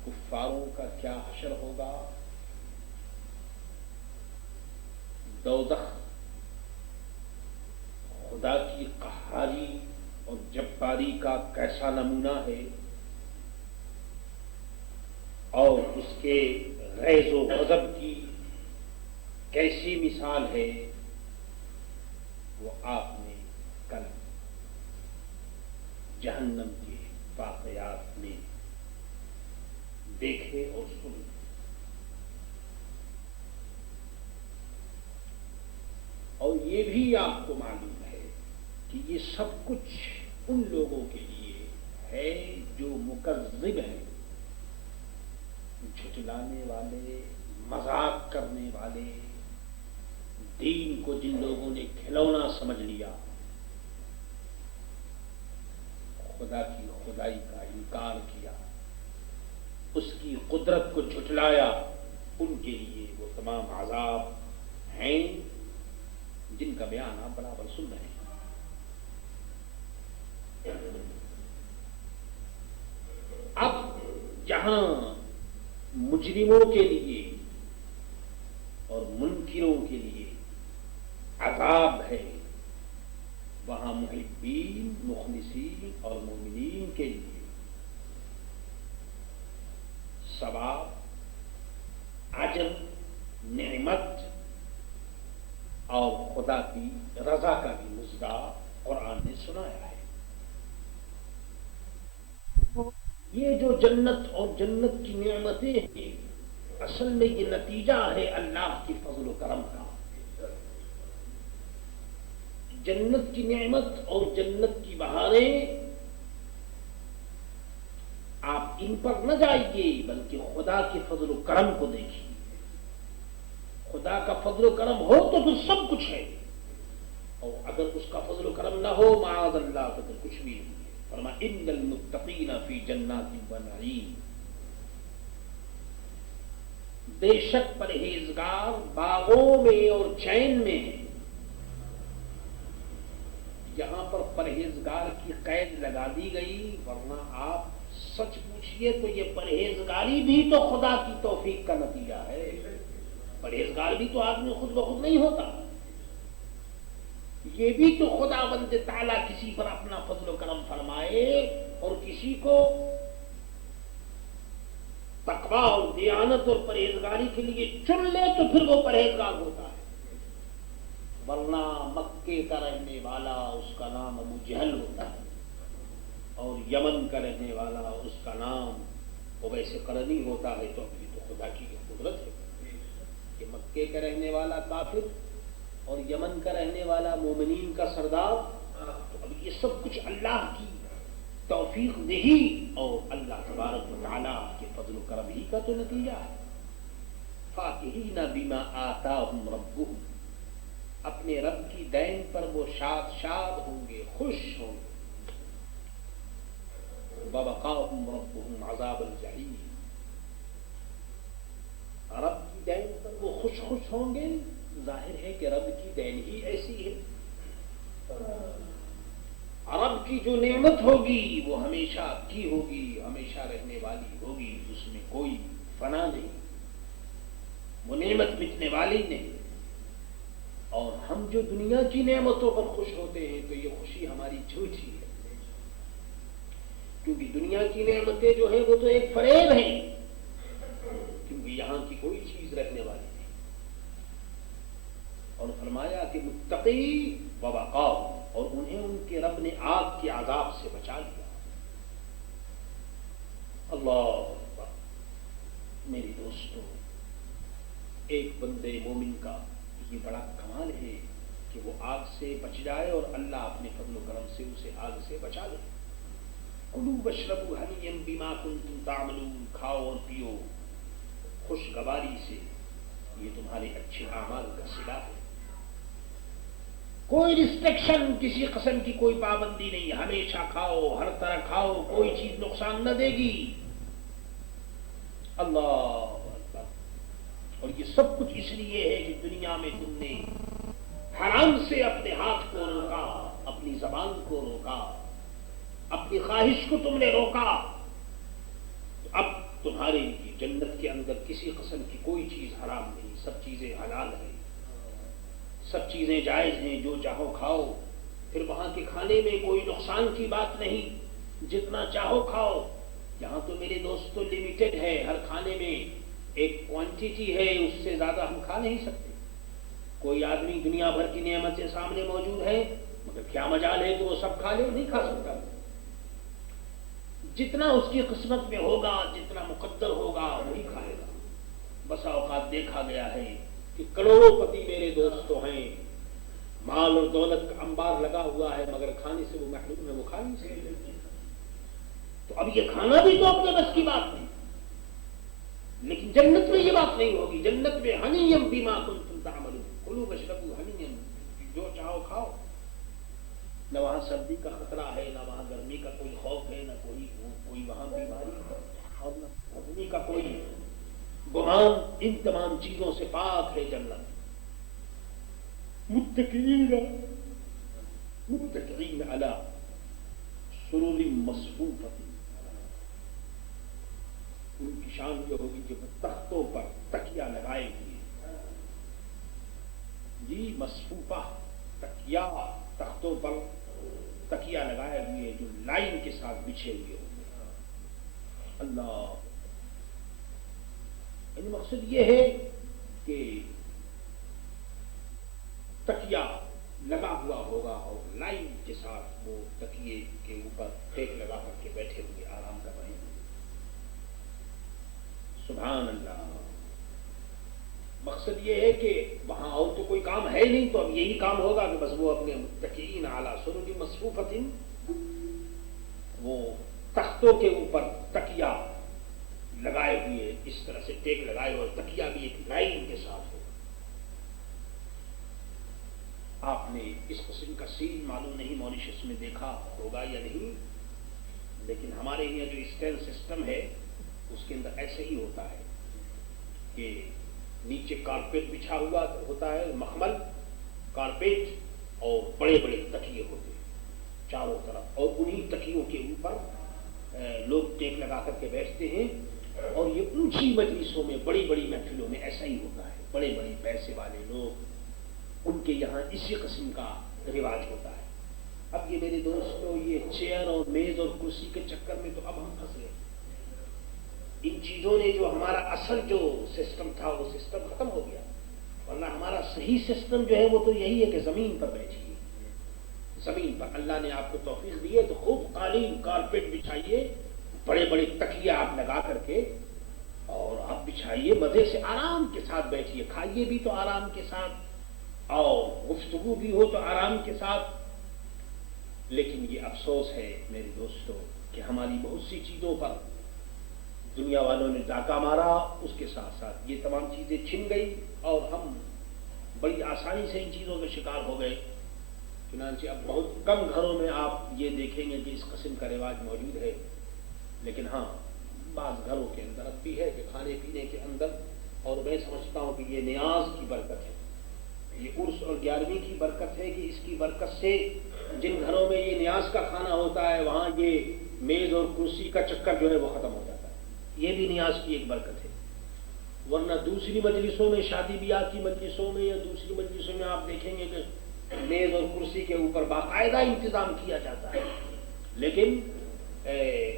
کفاروں کا کیا حشر ہوگا، دوزخ خدا کی قہاری اور جباری کا کیسا نمونہ ہے، اور اس کے غیظ و غضب کی کیسی مثال ہے، وہ آپ نے کل جہنم کے واقعات میں دیکھے اور سنے. اور یہ بھی آپ کو معلوم ہے کہ یہ سب کچھ ان لوگوں کے لیے ہے جو مکذب ہیں، جھٹلانے والے، مذاق کرنے والے، دین کو جن لوگوں نے کھلونا سمجھ لیا، خدا کی خدائی کا انکار کیا، اس کی قدرت کو جھٹلایا، ان کے لیے وہ تمام عذاب ہیں جن کا بیان آپ برابر سن رہے ہیں. اب جہاں مجرموں کے لیے اور منکروں کے لیے عذاب ہے، وہاں محبین، مخلصین اور مومنین کے لیے ثواب، اجر، نعمت اور خدا کی رضا کا بھی مژدہ قرآن نے سنایا ہے. یہ جو جنت اور جنت کی نعمتیں ہیں اصل میں یہ نتیجہ ہے اللہ کی فضل و کرم کا. جنت کی نعمت اور جنت کی بہاریں آپ ان پر نہ جائیے بلکہ خدا کے فضل و کرم کو دیکھیے. خدا کا فضل و کرم ہو تو پھر سب کچھ ہے، اور اگر اس کا فضل و کرم نہ ہو معاذ اللہ تو پھر کچھ بھی نہیں ہے. فرمایا ان المتقین فی جنات و نعیم، بے شک پرہیزگار باغوں میں اور چین میں ہیں. یہاں پر پرہیزگار کی قید لگا دی گئی، ورنہ آپ سچ پوچھئے تو یہ پرہیزگاری بھی تو خدا کی توفیق کا نتیجہ ہے. پرہیزگار بھی تو آدمی خود بخود نہیں ہوتا، یہ بھی تو خدا بند تعالیٰ کسی پر اپنا فضل و کرم فرمائے اور کسی کو تقویٰ اور دیانت اور پرہیزگاری کے لیے چن لے تو پھر وہ پرہیزگار ہوتا ہے. ورنہ مکے کا رہنے والا اس کا نام ابو جہل ہوتا ہے، اور یمن کا رہنے والا اس کا نام اویس قرنی ہوتا ہے. تو ابھی تو خدا کی قدرت ہے کہ مکے کا رہنے والا کافر اور یمن کا رہنے والا مومنین کا سردار. تو اب یہ سب کچھ اللہ کی توفیق دہی اور اللہ تبارک و تعالیٰ کے فضل و کرم ہی کا تو نتیجہ ہے. فاکہین بما آتاہم ربہم، اپنے رب کی دین پر وہ شاد ہوں گے، خوش ہوں گے. ووقاہم ربہم عذاب الجحیم، رب کی دین پر وہ خوش ہوں گے. ظاہر ہے کہ رب کی دین ہی ایسی ہے. رب کی جو نعمت ہوگی وہ ہمیشہ کی ہوگی، ہمیشہ رہنے والی ہوگی، اس میں کوئی فنا نہیں، وہ نعمت مٹنے والی نہیں. اور ہم جو دنیا کی نعمتوں پر خوش ہوتے ہیں تو یہ خوشی ہماری جھوٹی ہے، کیونکہ دنیا کی نعمتیں جو ہیں وہ تو ایک فریب ہیں، کیونکہ یہاں کی کوئی چیز رہنے والی نہیں. اور فرمایا کہ متقی ووقاہ، اور انہیں ان کے رب نے آگ کے عذاب سے بچا لیا. اللہ اکبر. میری دوستو، ایک بندے مومن کا یہ بڑا کمال ہے کہ وہ آگ سے بچ جائے اور اللہ اپنے فضل و کرم سے اسے آگ سے بچا لے. کلوا واشربوا ہنیئا بما کنتم تعملون، کھاؤ اور پیو خوشگواری سے، یہ تمہارے اچھے اعمال کا صلہ ہے. کوئی ریسٹرکشن، کسی قسم کی کوئی پابندی نہیں، ہمیشہ کھاؤ، ہر طرح کھاؤ، کوئی چیز نقصان نہ دے گی. اللہ اکبر. اور یہ سب کچھ اس لیے ہے کہ دنیا میں تم نے حرام سے اپنے ہاتھ کو روکا، اپنی زبان کو روکا، اپنی خواہش کو تم نے روکا. اب تمہارے لیے جنت کے اندر کسی قسم کی کوئی چیز حرام نہیں، سب چیزیں حلال ہیں، سب چیزیں جائز ہیں، جو چاہو کھاؤ. پھر وہاں کے کھانے میں کوئی نقصان کی بات نہیں، جتنا چاہو کھاؤ. یہاں تو میرے دوستو لمیٹڈ ہے، ہر کھانے میں ایک کوانٹیٹی ہے، اس سے زیادہ ہم کھا نہیں سکتے. کوئی آدمی دنیا بھر کی نعمتیں سامنے موجود ہے مگر کیا مجال ہے کہ وہ سب کھا لے؟ نہیں کھا سکتا. جتنا اس کی قسمت میں ہوگا، جتنا مقدر ہوگا وہی کھائے گا. بسا اوقات دیکھا گیا ہے کہ کروڑوں پتی میرے دوستوں ہیں، مال اور دولت کا انبار لگا ہوا ہے، مگر کھانے سے وہ محروم ہے، وہ کھا نہیں سکتے. تو اب یہ کھانا بھی تو اپنے بس کی بات نہیں. لیکن جنت میں یہ بات نہیں ہوگی. جنت میں ہنیم بما کنتم تعملون، کلوا واشربوا ہنیم، جو چاہو کھاؤ. نہ وہاں سردی کا خطرہ ہے، نہ وہاں گرمی کا کوئی خوف ہے، نہ کوئی وہاں بیماری اور نہ آدمی کا کوئی گمان. ان تمام چیزوں سے پاک ہے جنت. متکئین علی سرر مصفوفۃ، ان کی شان یہ ہوگی کہ وہ تختوں پر تکیا لگائے ہوئے. جی مصفوفہ، تکیا، تختوں پر تکیا لگائے ہوئے جو لائن کے ساتھ بچھے ہوئے ہوں گے. اللہ، یعنی مقصد یہ ہے کہ تکیا لگا ہوا ہوگا اور لائن کے ساتھ وہ تکیے کے اوپر ٹیک لگا کر کے بیٹھے ہوئے آرام کر رہے ہیں. مقصد یہ ہے کہ وہاں اور تو کوئی کام ہے نہیں، تو اب یہی کام ہوگا کہ بس وہ اپنے متکئین علی سرر مصفوفۃ، وہ تختوں کے اوپر تکیا لگائے ہوئے، اس طرح سے ٹیک لگائے ہوئے، تکیا بھی ایک لائن کے ساتھ ہو۔ آپ نے اس قسم کا سین معلوم نہیں ماریشس میں دیکھا ہوگا یا نہیں، لیکن ہمارے یہاں جو اسٹیل سسٹم ہے اس کے اندر ایسے ہی ہوتا ہے کہ نیچے کارپیٹ بچھا ہوا ہوتا ہے، مخمل کارپیٹ، اور بڑے بڑے تکیے ہوتے ہیں چاروں طرف، اور انہی تکیوں کے اوپر لوگ ٹیک لگا کر کے بیٹھتے ہیں، اور یہ اونچی مجلسوں میں، بڑی بڑی محفلوں میں ایسا ہی ہوتا ہے۔ بڑے بڑے پیسے والے لوگ، ان کے یہاں اسی قسم کا رواج ہوتا ہے۔ اب یہ میرے دوستوں، یہ چیئر اور میز اور کرسی کے چکر میں تو اب ہم پھنس گئے۔ ان چیزوں نے جو ہمارا اصل جو سسٹم تھا وہ سسٹم ختم ہو گیا، ورنہ ہمارا صحیح سسٹم جو ہے وہ تو یہی ہے کہ زمین پر بیٹھیے، زمین پر اللہ نے آپ کو توفیق دی ہے تو خوب قالین کارپیٹ بچھائیے، بڑے بڑے تکیے آپ لگا کر کے، اور آپ بچھائیے، مزے سے آرام کے ساتھ بیٹھیے، کھائیے بھی تو آرام کے ساتھ، اور گفتگو بھی ہو تو آرام کے ساتھ۔ لیکن یہ افسوس ہے میرے دوستو کہ ہماری بہت سی چیزوں پر دنیا والوں نے ڈاکہ مارا، اس کے ساتھ ساتھ یہ تمام چیزیں چھن گئی، اور ہم بڑی آسانی سے ان چیزوں کے شکار ہو گئے۔ چنانچہ اب بہت کم گھروں میں آپ یہ دیکھیں گے کہ اس قسم کا رواج موجود ہے، لیکن ہاں بعض گھروں کے اندر اب بھی ہے کہ کھانے پینے کے اندر، اور میں سمجھتا ہوں کہ یہ نیاز کی برکت ہے، یہ عرس اور 11ویں کی برکت ہے، کہ اس کی برکت سے جن گھروں میں یہ نیاز کا کھانا ہوتا ہے وہاں یہ میز اور کرسی کا چکر جو ہے وہ ختم ہو جاتا ہے۔ یہ بھی نیاز کی ایک برکت ہے، ورنہ دوسری مجلسوں میں، شادی بیاہ کی مجلسوں میں یا دوسری مجلسوں میں آپ دیکھیں گے کہ میز اور کرسی کے اوپر باقاعدہ انتظام کیا جاتا ہے، لیکن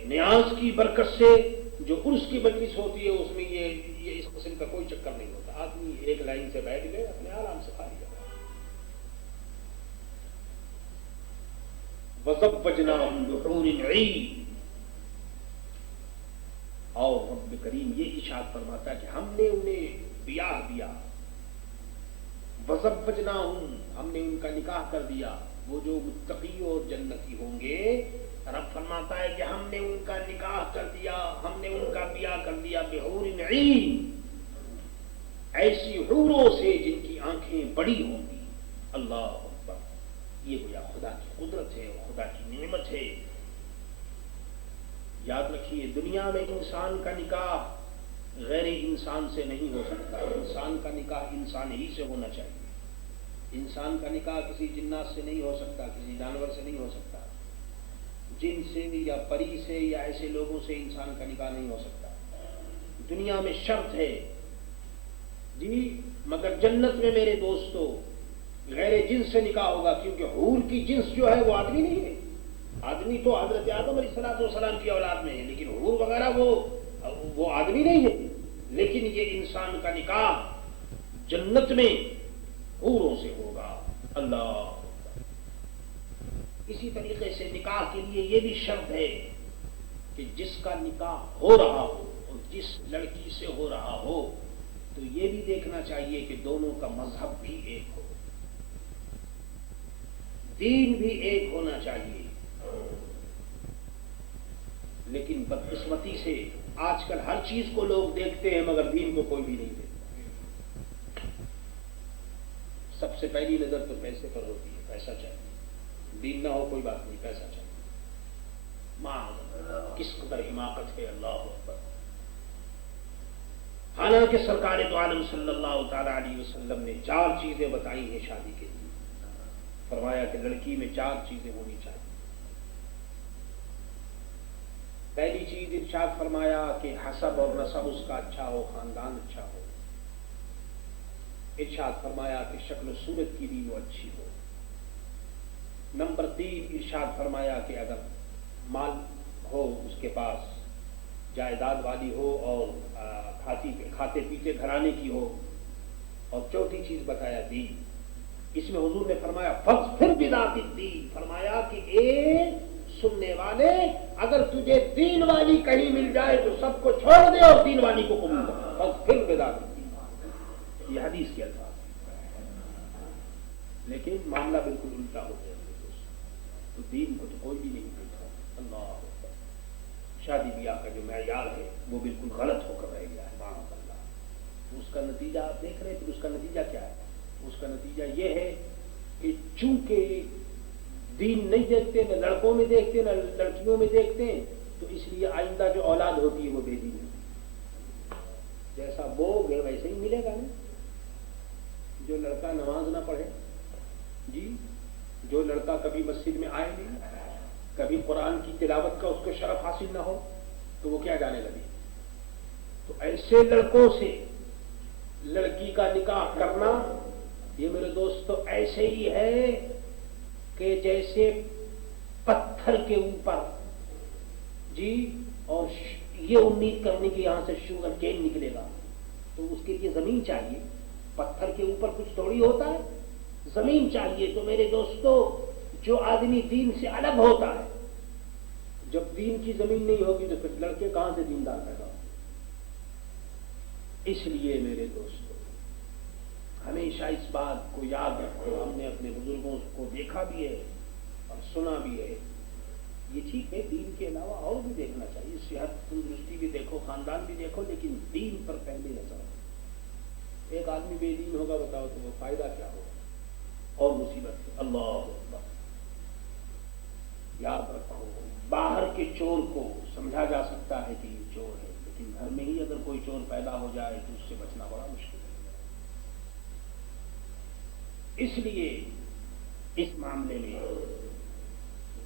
نیاز کی برکت سے جو عرس کی مجلس ہوتی ہے اس میں یہ اس قسم کا کوئی چکر نہیں ہوتا، آدمی ایک لائن سے بیٹھ گئے، اپنے آرام سے کھا لیا۔ وَزَوَّجْنَاهُمْ بِحُورٍ عِينٍ، اور رب کریم یہ ارشاد فرماتا ہے کہ ہم نے انہیں بیاہ دیا، وَزَوَّجْنَاهُمْ، ہم نے ان کا نکاح کر دیا، وہ جو متقی اور جنتی ہوں گے، رب فرماتا ہے کہ ہم نے ان کا نکاح کر دیا، ہم نے ان کا بیاہ کر دیا، بحور عین، ایسی حوروں سے جن کی آنکھیں بڑی ہوں گی۔ اللہ اکبر، یہ گویا خدا کی قدرت ہے، خدا کی نعمت ہے۔ یاد رکھیے دنیا میں انسان کا نکاح غیر انسان سے نہیں ہو سکتا، انسان کا نکاح انسان ہی سے ہونا چاہیے۔ انسان کا نکاح کسی جنات سے نہیں ہو سکتا، کسی جانور سے نہیں ہو سکتا، جن سے یا پری سے یا ایسے لوگوں سے انسان کا نکاح نہیں ہو سکتا۔ دنیا میں شرط ہے جی، مگر جنت میں میرے دوستو غیر جنس سے نکاح ہوگا، کیونکہ حور کی جنس جو ہے وہ آدمی نہیں ہے۔ آدمی تو حضرت آدم علیہ السلام کی اولاد میں ہے، لیکن حور وغیرہ وہ آدمی نہیں ہے۔ لیکن یہ انسان کا نکاح جنت میں حوروں سے ہوگا۔ اللہ، اسی طریقے سے نکاح کے لیے یہ بھی شرط ہے کہ جس کا نکاح ہو رہا ہو اور جس لڑکی سے ہو رہا ہو تو یہ بھی دیکھنا چاہیے کہ دونوں کا مذہب بھی ایک ہو، دین بھی ایک ہونا چاہیے۔ لیکن بدقسمتی سے آج کل ہر چیز کو لوگ دیکھتے ہیں مگر دین کو کوئی بھی نہیں دیکھتا۔ سب سے پہلی نظر تو پیسے پر ہوتی ہے، پیسہ چاہیے، دین نہ ہو کوئی بات نہیں، پیسہ چاہیے۔ ماں کس قدر حماقت ہے، اللہ اکبر۔ حالانکہ سرکار دو عالم صلی اللہ تعالی علیہ وسلم نے 4 چیزیں بتائی ہیں شادی کے لیے۔ فرمایا کہ لڑکی میں 4 چیزیں ہونی چاہیے۔ پہلی چیز ارشاد فرمایا کہ حسب اور نسب اس کا اچھا ہو، خاندان اچھا ہو۔ ارشاد فرمایا کہ شکل و صورت کی بھی وہ اچھی ہو۔ نمبر 3 ارشاد فرمایا کہ اگر مال ہو اس کے پاس، جائیداد والی ہو، اور کھاتے پیتے گھرانے کی ہو۔ اور چوتھی چیز بتایا دین۔ اس میں حضور نے فرمایا فَاظْفِرْ بِذَاتِ الدِّینِ، فرمایا کہ اے سننے والے، اگر تجھے دین والی کہیں مل جائے تو سب کو چھوڑ دے اور دین والی کو قبول کر۔ فَاظْفِرْ بِذَاتِ الدِّینِ، یہ حدیث کے الفاظ، لیکن معاملہ بالکل الٹا ہو گیا میرے دوست. تو دین کو تو کوئی بھی نہیں دیکھا. اللہ اکبر. شادی بیاہ کا جو معیار ہے وہ بالکل غلط ہو کر رہ گیا ہے. معاذ اللہ. اس کا نتیجہ آپ دیکھ رہے ہیں. پھر اس کا نتیجہ کیا ہے؟ اس کا نتیجہ یہ ہے کہ چونکہ دین نہیں دیکھتے، نہ لڑکوں میں دیکھتے نہ لڑکیوں میں دیکھتے ہیں، تو اس لیے آئندہ جو اولاد ہوتی ہے وہ بے دین ہے. جیسا بوگ ہے ویسے ہی ملے گا نا. جو لڑکا نماز نہ پڑھے، جی، جو لڑکا کبھی مسجد میں آئے نہیں، کبھی قرآن کی تلاوت کا اس کو شرف حاصل نہ ہو، تو وہ کیا جانے لگے. تو ایسے لڑکوں سے لڑکی کا نکاح کرنا یہ میرے دوستو ایسے ہی ہے کہ جیسے پتھر کے اوپر، جی، اور یہ امید کرنے کی یہاں سے شوگر کین نکلے گا. تو اس کے لیے زمین چاہیے. پتھر کے اوپر کچھ تھوڑی ہوتا ہے، زمین چاہیے. تو میرے دوستو جو آدمی دین سے الگ ہوتا ہے، جب دین کی زمین نہیں ہوگی تو پھر لڑکے کہاں سے دیندار پیدا ہوں. اس لیے میرے دوستو ہمیشہ اس بات کو یاد رکھو. ہم نے اپنے بزرگوں کو دیکھا بھی ہے اور سنا بھی ہے. یہ ٹھیک ہے دین کے علاوہ اور بھی دیکھنا چاہیے، صحت تندرستی بھی دیکھو، خاندان بھی دیکھو، لیکن دین پر پہلے نظر. ایک آدمی بے دین ہوگا بتاؤ تو وہ فائدہ کیا ہوگا؟ اور مصیبت ہے. اللہ اکبر. یاد رکھو باہر کے چور کو سمجھا جا سکتا ہے کہ یہ چور ہے، لیکن گھر میں ہی اگر کوئی چور پیدا ہو جائے تو اس سے بچنا بڑا مشکل ہے. اس لیے اس معاملے میں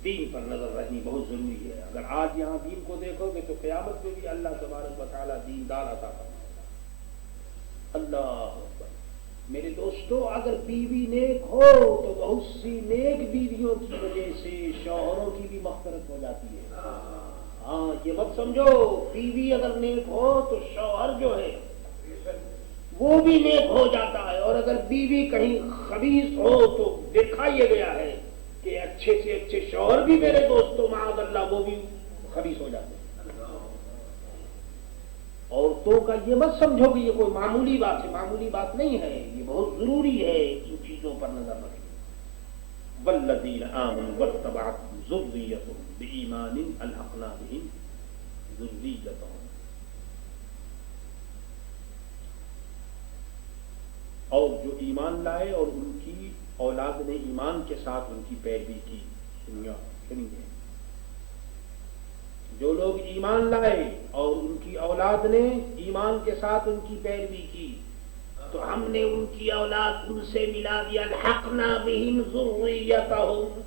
دین پر نظر رکھنی بہت ضروری ہے. اگر آج یہاں دین کو دیکھو گے تو قیامت میں بھی اللہ تبارک و تعالیٰ دیندار عطا فرمائے گا. اللہ اکبر. میرے دوستو اگر بیوی نیک ہو تو بہت سی نیک بیویوں کی وجہ سے شوہروں کی بھی مغفرت ہو جاتی ہے. ہاں یہ مت سمجھو بیوی اگر نیک ہو تو شوہر جو ہے وہ بھی نیک ہو جاتا ہے. اور اگر بیوی کہیں خبیث ہو تو دیکھا یہ گیا ہے کہ اچھے سے اچھے شوہر بھی میرے دوستو معاذ اللہ وہ بھی خبیث ہو جاتے ہیں. عورتوں کا یہ مت سمجھو کہ یہ کوئی معمولی بات ہے. معمولی بات نہیں ہے، یہ بہت ضروری ہے. ان چیزوں پر نظر رکھیں. والذین آمنوا واتبعتهم ذریتهم بإیمان الحقنا بهم ذریتهم. اور جو ایمان لائے اور ان کی اولاد نے ایمان کے ساتھ ان کی پیروی کی. سنیے، جو لوگ ایمان لائے اور ان کی اولاد نے ایمان کے ساتھ ان کی پیروی کی تو ہم نے ان کی اولاد ان سے ملا دیا. الحقنا بہم ذریتہم.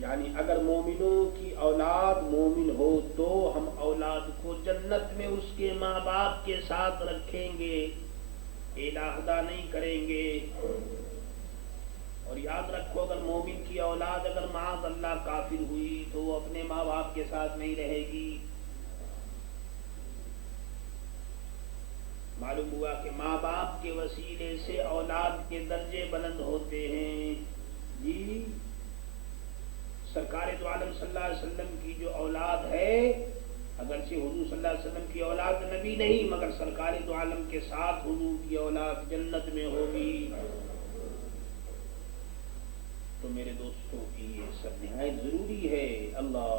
یعنی اگر مومنوں کی اولاد مومن ہو تو ہم اولاد کو جنت میں اس کے ماں باپ کے ساتھ رکھیں گے، علیحدہ نہیں کریں گے. اور یاد رکھو اگر مومن کی اولاد اگر معاذ اللہ کافر ہوئی تو وہ اپنے ماں باپ کے ساتھ نہیں رہے گی. معلوم ہوا کہ ماں باپ کے وسیلے سے اولاد کے درجے بلند ہوتے ہیں. جی، سرکار دو عالم صلی اللہ علیہ وسلم کی جو اولاد ہے، اگرچہ حضور صلی اللہ علیہ وسلم کی اولاد نبی نہیں مگر سرکار دو عالم کے ساتھ حضور کی اولاد جنت میں ہوگی. تو میرے دوستوں کی یہ سب نہایت ضروری ہے. اللہ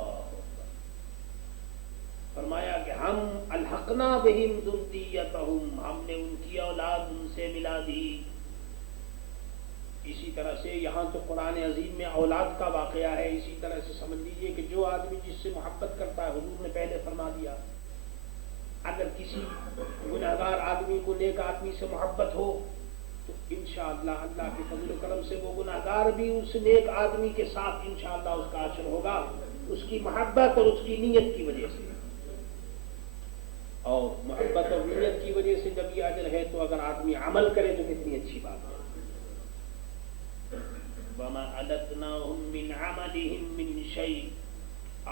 فرمایا کہ ہم الحقنا بہم ذریتہم، ہم نے ان کی اولاد ان سے ملا دی. اسی طرح سے یہاں تو قرآن عظیم میں اولاد کا واقعہ ہے. اسی طرح سے سمجھ لیجیے کہ جو آدمی جس سے محبت کرتا ہے، حضور نے پہلے فرما دیا اگر کسی گنہگار آدمی کو نیک آدمی سے محبت ہو تو انشاءاللہ اللہ کے فضل و کرم سے وہ گنہگار بھی اس نیک آدمی کے ساتھ انشاءاللہ اس کا اجر ہوگا، اس کی محبت اور اس کی نیت کی وجہ سے. اور محبت اور نیت کی وجہ سے جب یہ اجر ہے تو اگر آدمی عمل کرے تو کتنی اچھی بات ہے. وَمَا أَلَتْنَاهُمْ مِنْ عَمَلِهِمْ مِنْ شَيْءٍ،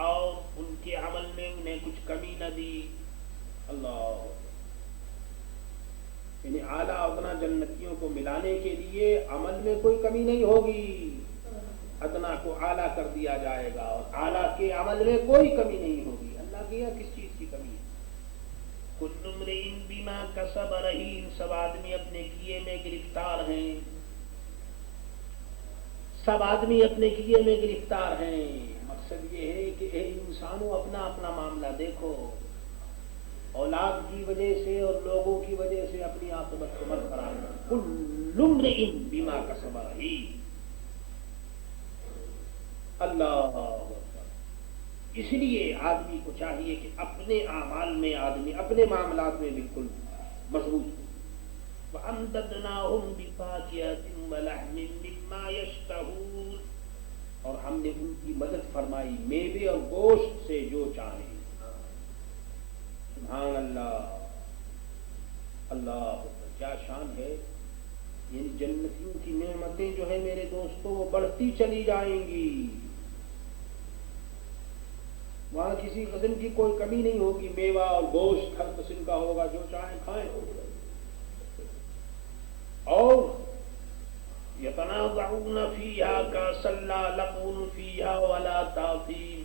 اور ان کے عمل میں انہیں کچھ کمی نہ دی. اللہ، یعنی اعلیٰ ادنا جنتیوں کو ملانے کے لیے عمل میں کوئی کمی نہیں ہوگی. ادنا کو اعلیٰ کر دیا جائے گا اور اعلیٰ کے عمل میں کوئی کمی نہیں ہوگی. اللہ کی کس چیز کی کمی ہے؟ کل امرئ بما کسب رہین، سب آدمی اپنے کیے میں گرفتار ہیں، سب آدمی اپنے کیے میں گرفتار ہیں۔ مقصد یہ ہے کہ اے انسانوں اپنا اپنا معاملہ دیکھو، اولاد کی وجہ سے اور لوگوں کی وجہ سے اپنی عاقبت کو مت خراب کرو۔ کل امرئ بما کسب رہین، اللہ اکبر۔ اس لیے آدمی کو چاہیے کہ اپنے اعمال میں آدمی اپنے معاملات میں بالکل مضبوط ہو۔ وَأَمْدَدْنَاهُمْ بِفَاكِهَةٍ وَلَحْمٍ مِّمَّا يَشْتَهُونَ، اور ہم نے ان کی مدد فرمائی میوے اور گوشت سے جو چاہیں۔ سبحان اللہ، اللہ اکبر، کیا شان ہے! یعنی جنتیوں کی نعمتیں جو ہیں میرے دوستوں وہ بڑھتی چلی جائیں گی، وہاں کسی قسم کی کوئی کمی نہیں ہوگی، میوہ اور گوشت ہر قسم کا ہوگا، جو چاہیں کھائیں۔ اور یتنازعون فیہا کأسا لا لغو فیہا ولا تأثیم،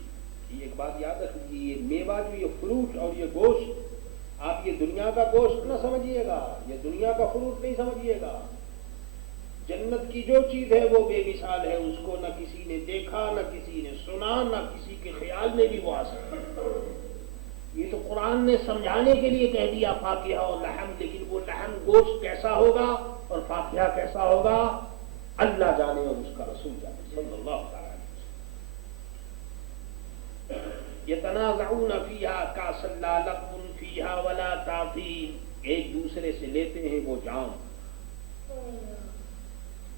یہ ایک بات یاد رکھیے، یہ میوہ جو یہ فروٹ اور یہ گوشت، آپ یہ دنیا کا گوشت نہ سمجھیے گا، یہ دنیا کا فروٹ نہیں سمجھیے گا۔ جنت کی جو چیز ہے وہ بے مثال ہے، اس کو نہ کسی نے دیکھا، نہ کسی نے سنا، نہ کسی کے خیال میں بھی وہ آ سکتا۔ یہ تو قرآن نے سمجھانے کے لیے کہہ دیا فاکہہ اور لحم، لیکن وہ لحم گوشت کیسا ہوگا اور فاکہہ کیسا ہوگا اللہ جانے اور اس کا رسول جانے، صلی اللہ تعالی علیہ وسلم۔ یتنازعون فیہا کأسا لا لغو فیہا ولا تأثیم، ایک دوسرے سے لیتے ہیں وہ جام،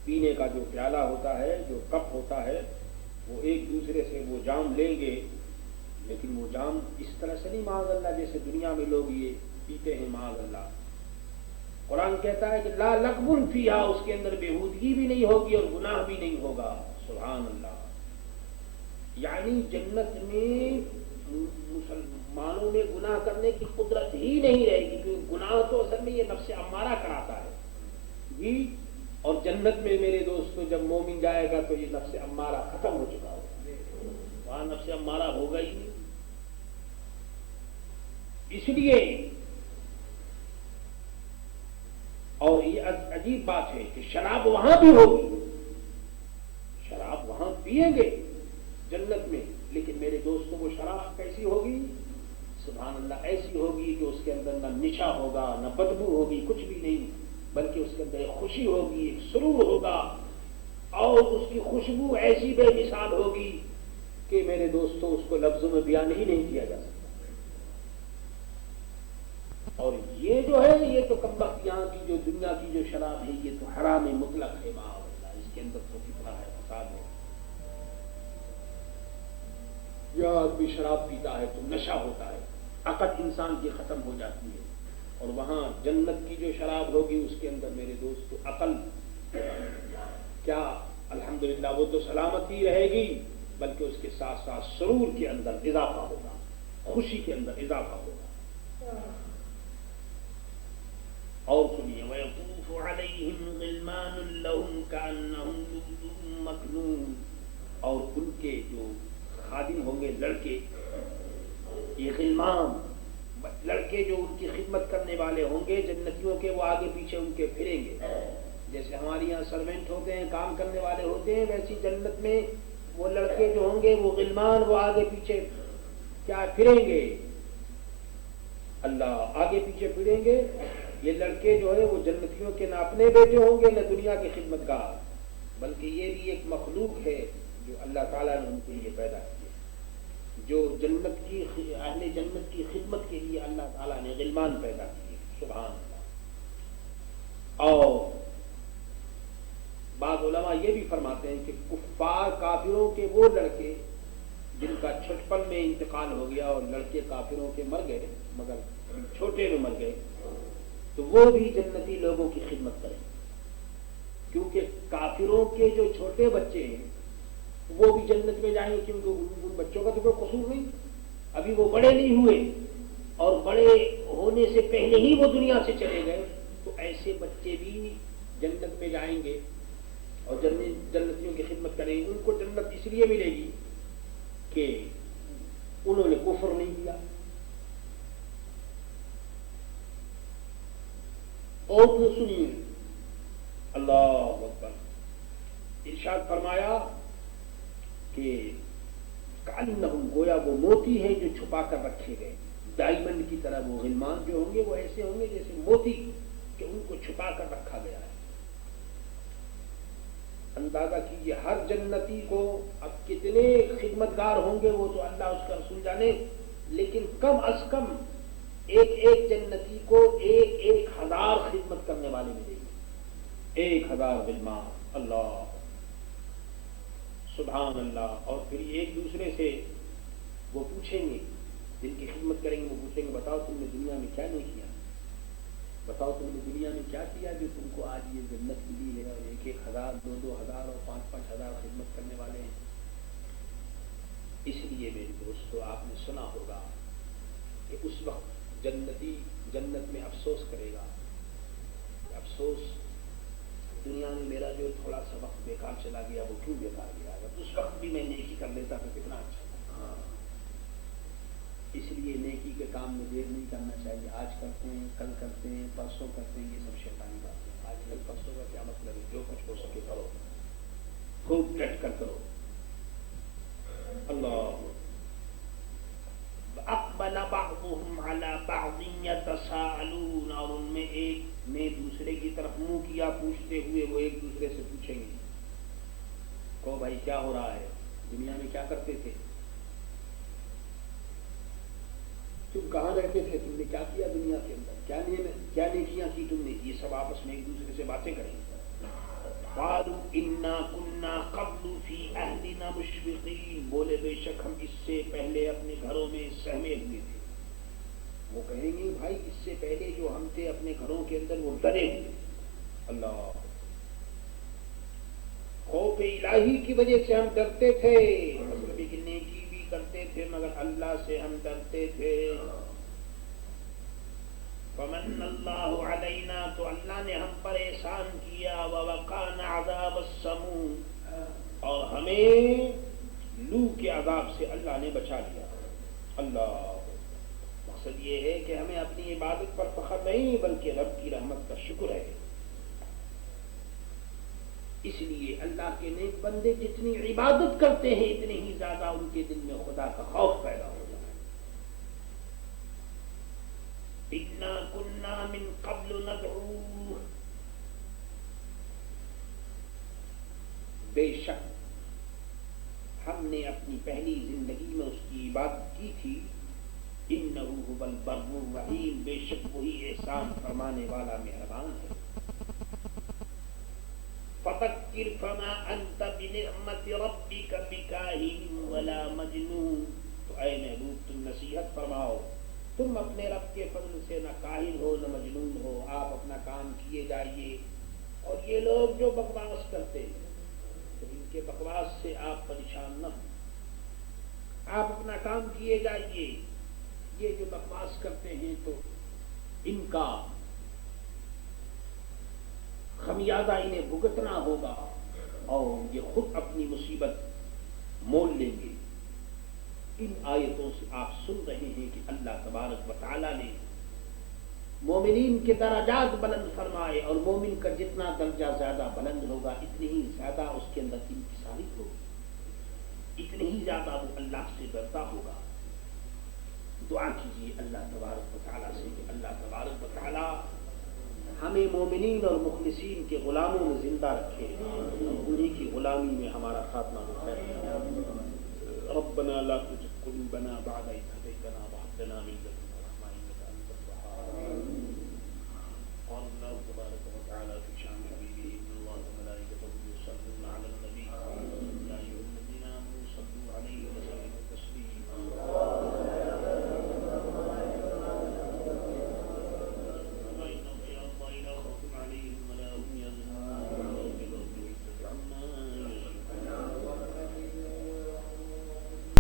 پینے کا جو پیالہ ہوتا ہے، جو کپ ہوتا ہے، وہ ایک دوسرے سے وہ جام لیں گے، لیکن وہ جام اس طرح سے نہیں معاذ اللہ جیسے دنیا میں لوگ یہ پیتے ہیں معاذ اللہ۔ قرآن کہتا ہے کہ لا لغو فیہا، اس کے اندر بےہودگی بھی نہیں ہوگی اور گناہ بھی نہیں ہوگا، سبحان اللہ۔ یعنی جنت میں مسلمانوں میں گناہ کرنے کی قدرت ہی نہیں رہے گی، کیونکہ گناہ تو اصل میں یہ نفس امارہ کراتا ہے جی، اور جنت میں میرے دوستو جب مومن جائے گا تو یہ نفس امارہ ختم ہو چکا ہوگا، وہاں نفس امارہ ہوگا ہی نہیں۔ اس لیے اور یہ عجیب بات ہے کہ شراب وہاں بھی ہوگی، شراب وہاں پیئیں گے جنت میں، لیکن میرے دوستوں وہ شراب کیسی ہوگی؟ سبحان اللہ، ایسی ہوگی کہ اس کے اندر نہ نشا ہوگا، نہ بدبو ہوگی، کچھ بھی نہیں، بلکہ اس کے اندر ایک خوشی ہوگی، ایک سرور ہوگا، اور اس کی خوشبو ایسی بے مثال ہوگی کہ میرے دوستوں اس کو لفظوں میں بیان ہی نہیں کیا جا سکتا۔ اور یہ جو ہے یہ تو کمبخت یہاں کی جو دنیا کی جو شراب ہے یہ تو حرام مطلق ہے، معاذ اللہ، اس کے اندر تو کتنا ہے فساد ہے۔ یہ آدمی شراب پیتا ہے تو نشہ ہوتا ہے، عقل انسان کی ختم ہو جاتی ہے، اور وہاں جنت کی جو شراب ہوگی اس کے اندر میرے دوست عقل کیا، الحمدللہ وہ تو سلامتی رہے گی، بلکہ اس کے ساتھ ساتھ سرور کے اندر اضافہ ہوگا، خوشی کے اندر اضافہ ہوگا۔ اور سنیے وَيَطُوفُ عَلَيْهِمْ غِلْمَانٌ لَهُمْ كَأَنَّهُمْ لُؤْلُؤٌ مَكْنُونٌ، اور ان کے جو خادم ہوں گے لڑکے، یہ غلمان لڑکے جو ان کی خدمت کرنے والے ہوں گے جنتیوں کے، وہ آگے پیچھے ان کے پھریں گے، جیسے ہمارے یہاں سروینٹ ہوتے ہیں، کام کرنے والے ہوتے ہیں، ویسی جنت میں وہ لڑکے جو ہوں گے وہ غلمان وہ آگے پیچھے کیا پھریں گے، اللہ آگے پیچھے پھریں گے۔ یہ لڑکے جو ہے وہ جنتیوں کے نہ اپنے بیٹے ہوں گے نہ دنیا کے خدمت گار، بلکہ یہ بھی ایک مخلوق ہے جو اللہ تعالیٰ نے ان کے لیے پیدا کی ہے، جو جنت کی اہل جنت کی خدمت کے لیے اللہ تعالیٰ نے غلمان پیدا کیے، سبحان اللہ۔ اور بعض علماء یہ بھی فرماتے ہیں کہ کفار کافروں کے وہ لڑکے جن کا چھٹپن میں انتقال ہو گیا اور لڑکے کافروں کے مر گئے مگر چھوٹے میں مر گئے، تو وہ بھی جنتی لوگوں کی خدمت کریں، کیونکہ کافروں کے جو چھوٹے بچے ہیں وہ بھی جنت میں جائیں گے، کیونکہ ان بچوں کا تو کوئی قصور نہیں، ابھی وہ بڑے نہیں ہوئے، اور بڑے ہونے سے پہلے ہی وہ دنیا سے چلے گئے، تو ایسے بچے بھی جنت میں جائیں گے اور جنتیوں کی خدمت کریں گے۔ ان کو جنت اس لیے ملے گی کہ انہوں نے کفر نہیں کیا، اور تو سنیے اللہ اکبر، ارشاد فرمایا کہ کأنہم، گویا وہ موتی ہے جو چھپا کر رکھے گئے، ڈائمنڈ کی طرح وہ غلمان جو ہوں گے وہ ایسے ہوں گے جیسے موتی کہ ان کو چھپا کر رکھا گیا ہے۔ اندازہ کیجیے ہر جنتی کو اب کتنے خدمتگار ہوں گے وہ تو اللہ اس کا رسول جانے، لیکن کم از کم ایک ایک جنتی کو 1000 خدمت کرنے والے ملیں گے، 1000 غلمان۔ اللہ سبحان اللہ۔ اور پھر ایک دوسرے سے وہ پوچھیں گے، جن کی خدمت کریں گے وہ پوچھیں گے بتاؤ تم نے دنیا میں کیا نہیں کیا، بتاؤ تم نے دنیا میں کیا کیا جو تم کو آج یہ جنت ملی ہے، اور 1000 2000 اور 5000 خدمت کرنے والے ہیں۔ اس لیے میرے دوستو آپ نے سنا ہوگا کہ اس وقت جنتی جنت میں افسوس کرے گا، افسوس دنیا میں میرا جو تھوڑا سا وقت بیکار چلا گیا وہ کیوں بیکار گیا، اگر اس وقت بھی میں نیکی کر لیتا تو کتنا اچھا تھا۔ اس لیے نیکی کے کام میں دیر نہیں کرنا چاہیے، آج کرتے ہیں کل کرتے ہیں پرسوں کرتے ہیں، یہ سب شیطانی بات ہے۔ آج کل پرسوں کا کیا مطلب ہے، جو کچھ ہو سکے کرو، خوب ڈٹ کر کرو۔ اللہ اقبل بعضهم على بعض يتساءلون، اور ان میں ایک نے دوسرے کی طرف منہ کیا پوچھتے ہوئے، وہ ایک دوسرے سے پوچھیں گے کو بھائی کیا ہو رہا ہے، دنیا میں کیا کرتے تھے، تم کہاں رہتے تھے، تم نے کیا کیا دنیا کے اندر، کیا نیکیاں کی تم نے، یہ سب آپس میں ایک دوسرے سے باتیں کریں گے۔ قالوا انا كنا قبل في اهلنا مشفقين، بولے بے شک ہم اس سے پہلے اپنے گھروں میں سہمے ہوئے تھے۔ وہ کہیں گے بھائی اس سے پہلے جو ہم تھے اپنے گھروں کے اندر وہ ڈرے ہوئے۔ اللہ خوف الہی کی وجہ سے ہم ڈرتے تھے، مطلب کہ نیکی بھی کرتے تھے مگر اللہ سے ہم ڈرتے تھے۔ فمن اللہ علینا، تو اللہ نے ہم پر احسان کیا، ووقانا عذاب السموم، اور ہمیں لو کے عذاب سے اللہ نے بچا لیا۔ اللہ مقصد یہ ہے کہ ہمیں اپنی عبادت پر فخر نہیں بلکہ رب کی رحمت کا شکر ہے۔ اس لیے اللہ کے نیک بندے جتنی عبادت کرتے ہیں اتنے ہی زیادہ ان کے دل میں خدا کا خوف پیدا ہوتا ہے۔ اِنَّا كُنَّا مِن قَبْلُ نَدْعُوهُ، بے شک ہم نے اپنی پہلی زندگی میں اس کی عبادت کی تھی۔ إِنَّهُ هُوَ الْبَرُّ الرَّحِيمُ، بے شک وہی احسان فرمانے والا مہربان ہے۔ فَذَكِّرْ فَمَا أَنْتَ بِنِعْمَةِ رَبِّكَ بِكَاهِنٍ وَلَا مَجْنُونٍ، تو اے محبوب تم نصیحت فرماؤ، تم اپنے رب کے فضل سے نہ کاہن ہو نہ مجنون ہو، آپ اپنا کام کیے جائیے۔ اور یہ لوگ جو بکواس کرتے ہیں تو ان کے بکواس سے آپ پریشان نہ ہوں، آپ اپنا کام کیے جائیے۔ یہ جو بکواس کرتے ہیں تو ان کا خمیازہ انہیں بھگتنا ہوگا اور یہ خود اپنی مصیبت مول لیں گے۔ ان آیتوں سے آپ سن رہے ہیں کہ اللہ تبارک و تعالی نے مومنین کے درجات بلند فرمائے، اور مومن کا جتنا درجہ زیادہ بلند ہوگا اتنی ہی زیادہ اس کے اندر انکساری ہوگی، اتنی ہی زیادہ وہ اللہ سے ڈرتا ہوگا۔ دعا کیجیے اللہ تبارک و تعالیٰ سے کہ اللہ تبارک و تعالیٰ ہمیں مومنین اور مخلصین کے غلاموں میں زندہ رکھے، انہی کی غلامی میں ہمارا خاتمہ ہوتا ہے۔ ربنا لا تزغ قلوبنا بعد إذ هديتنا وهب لنا من لدنك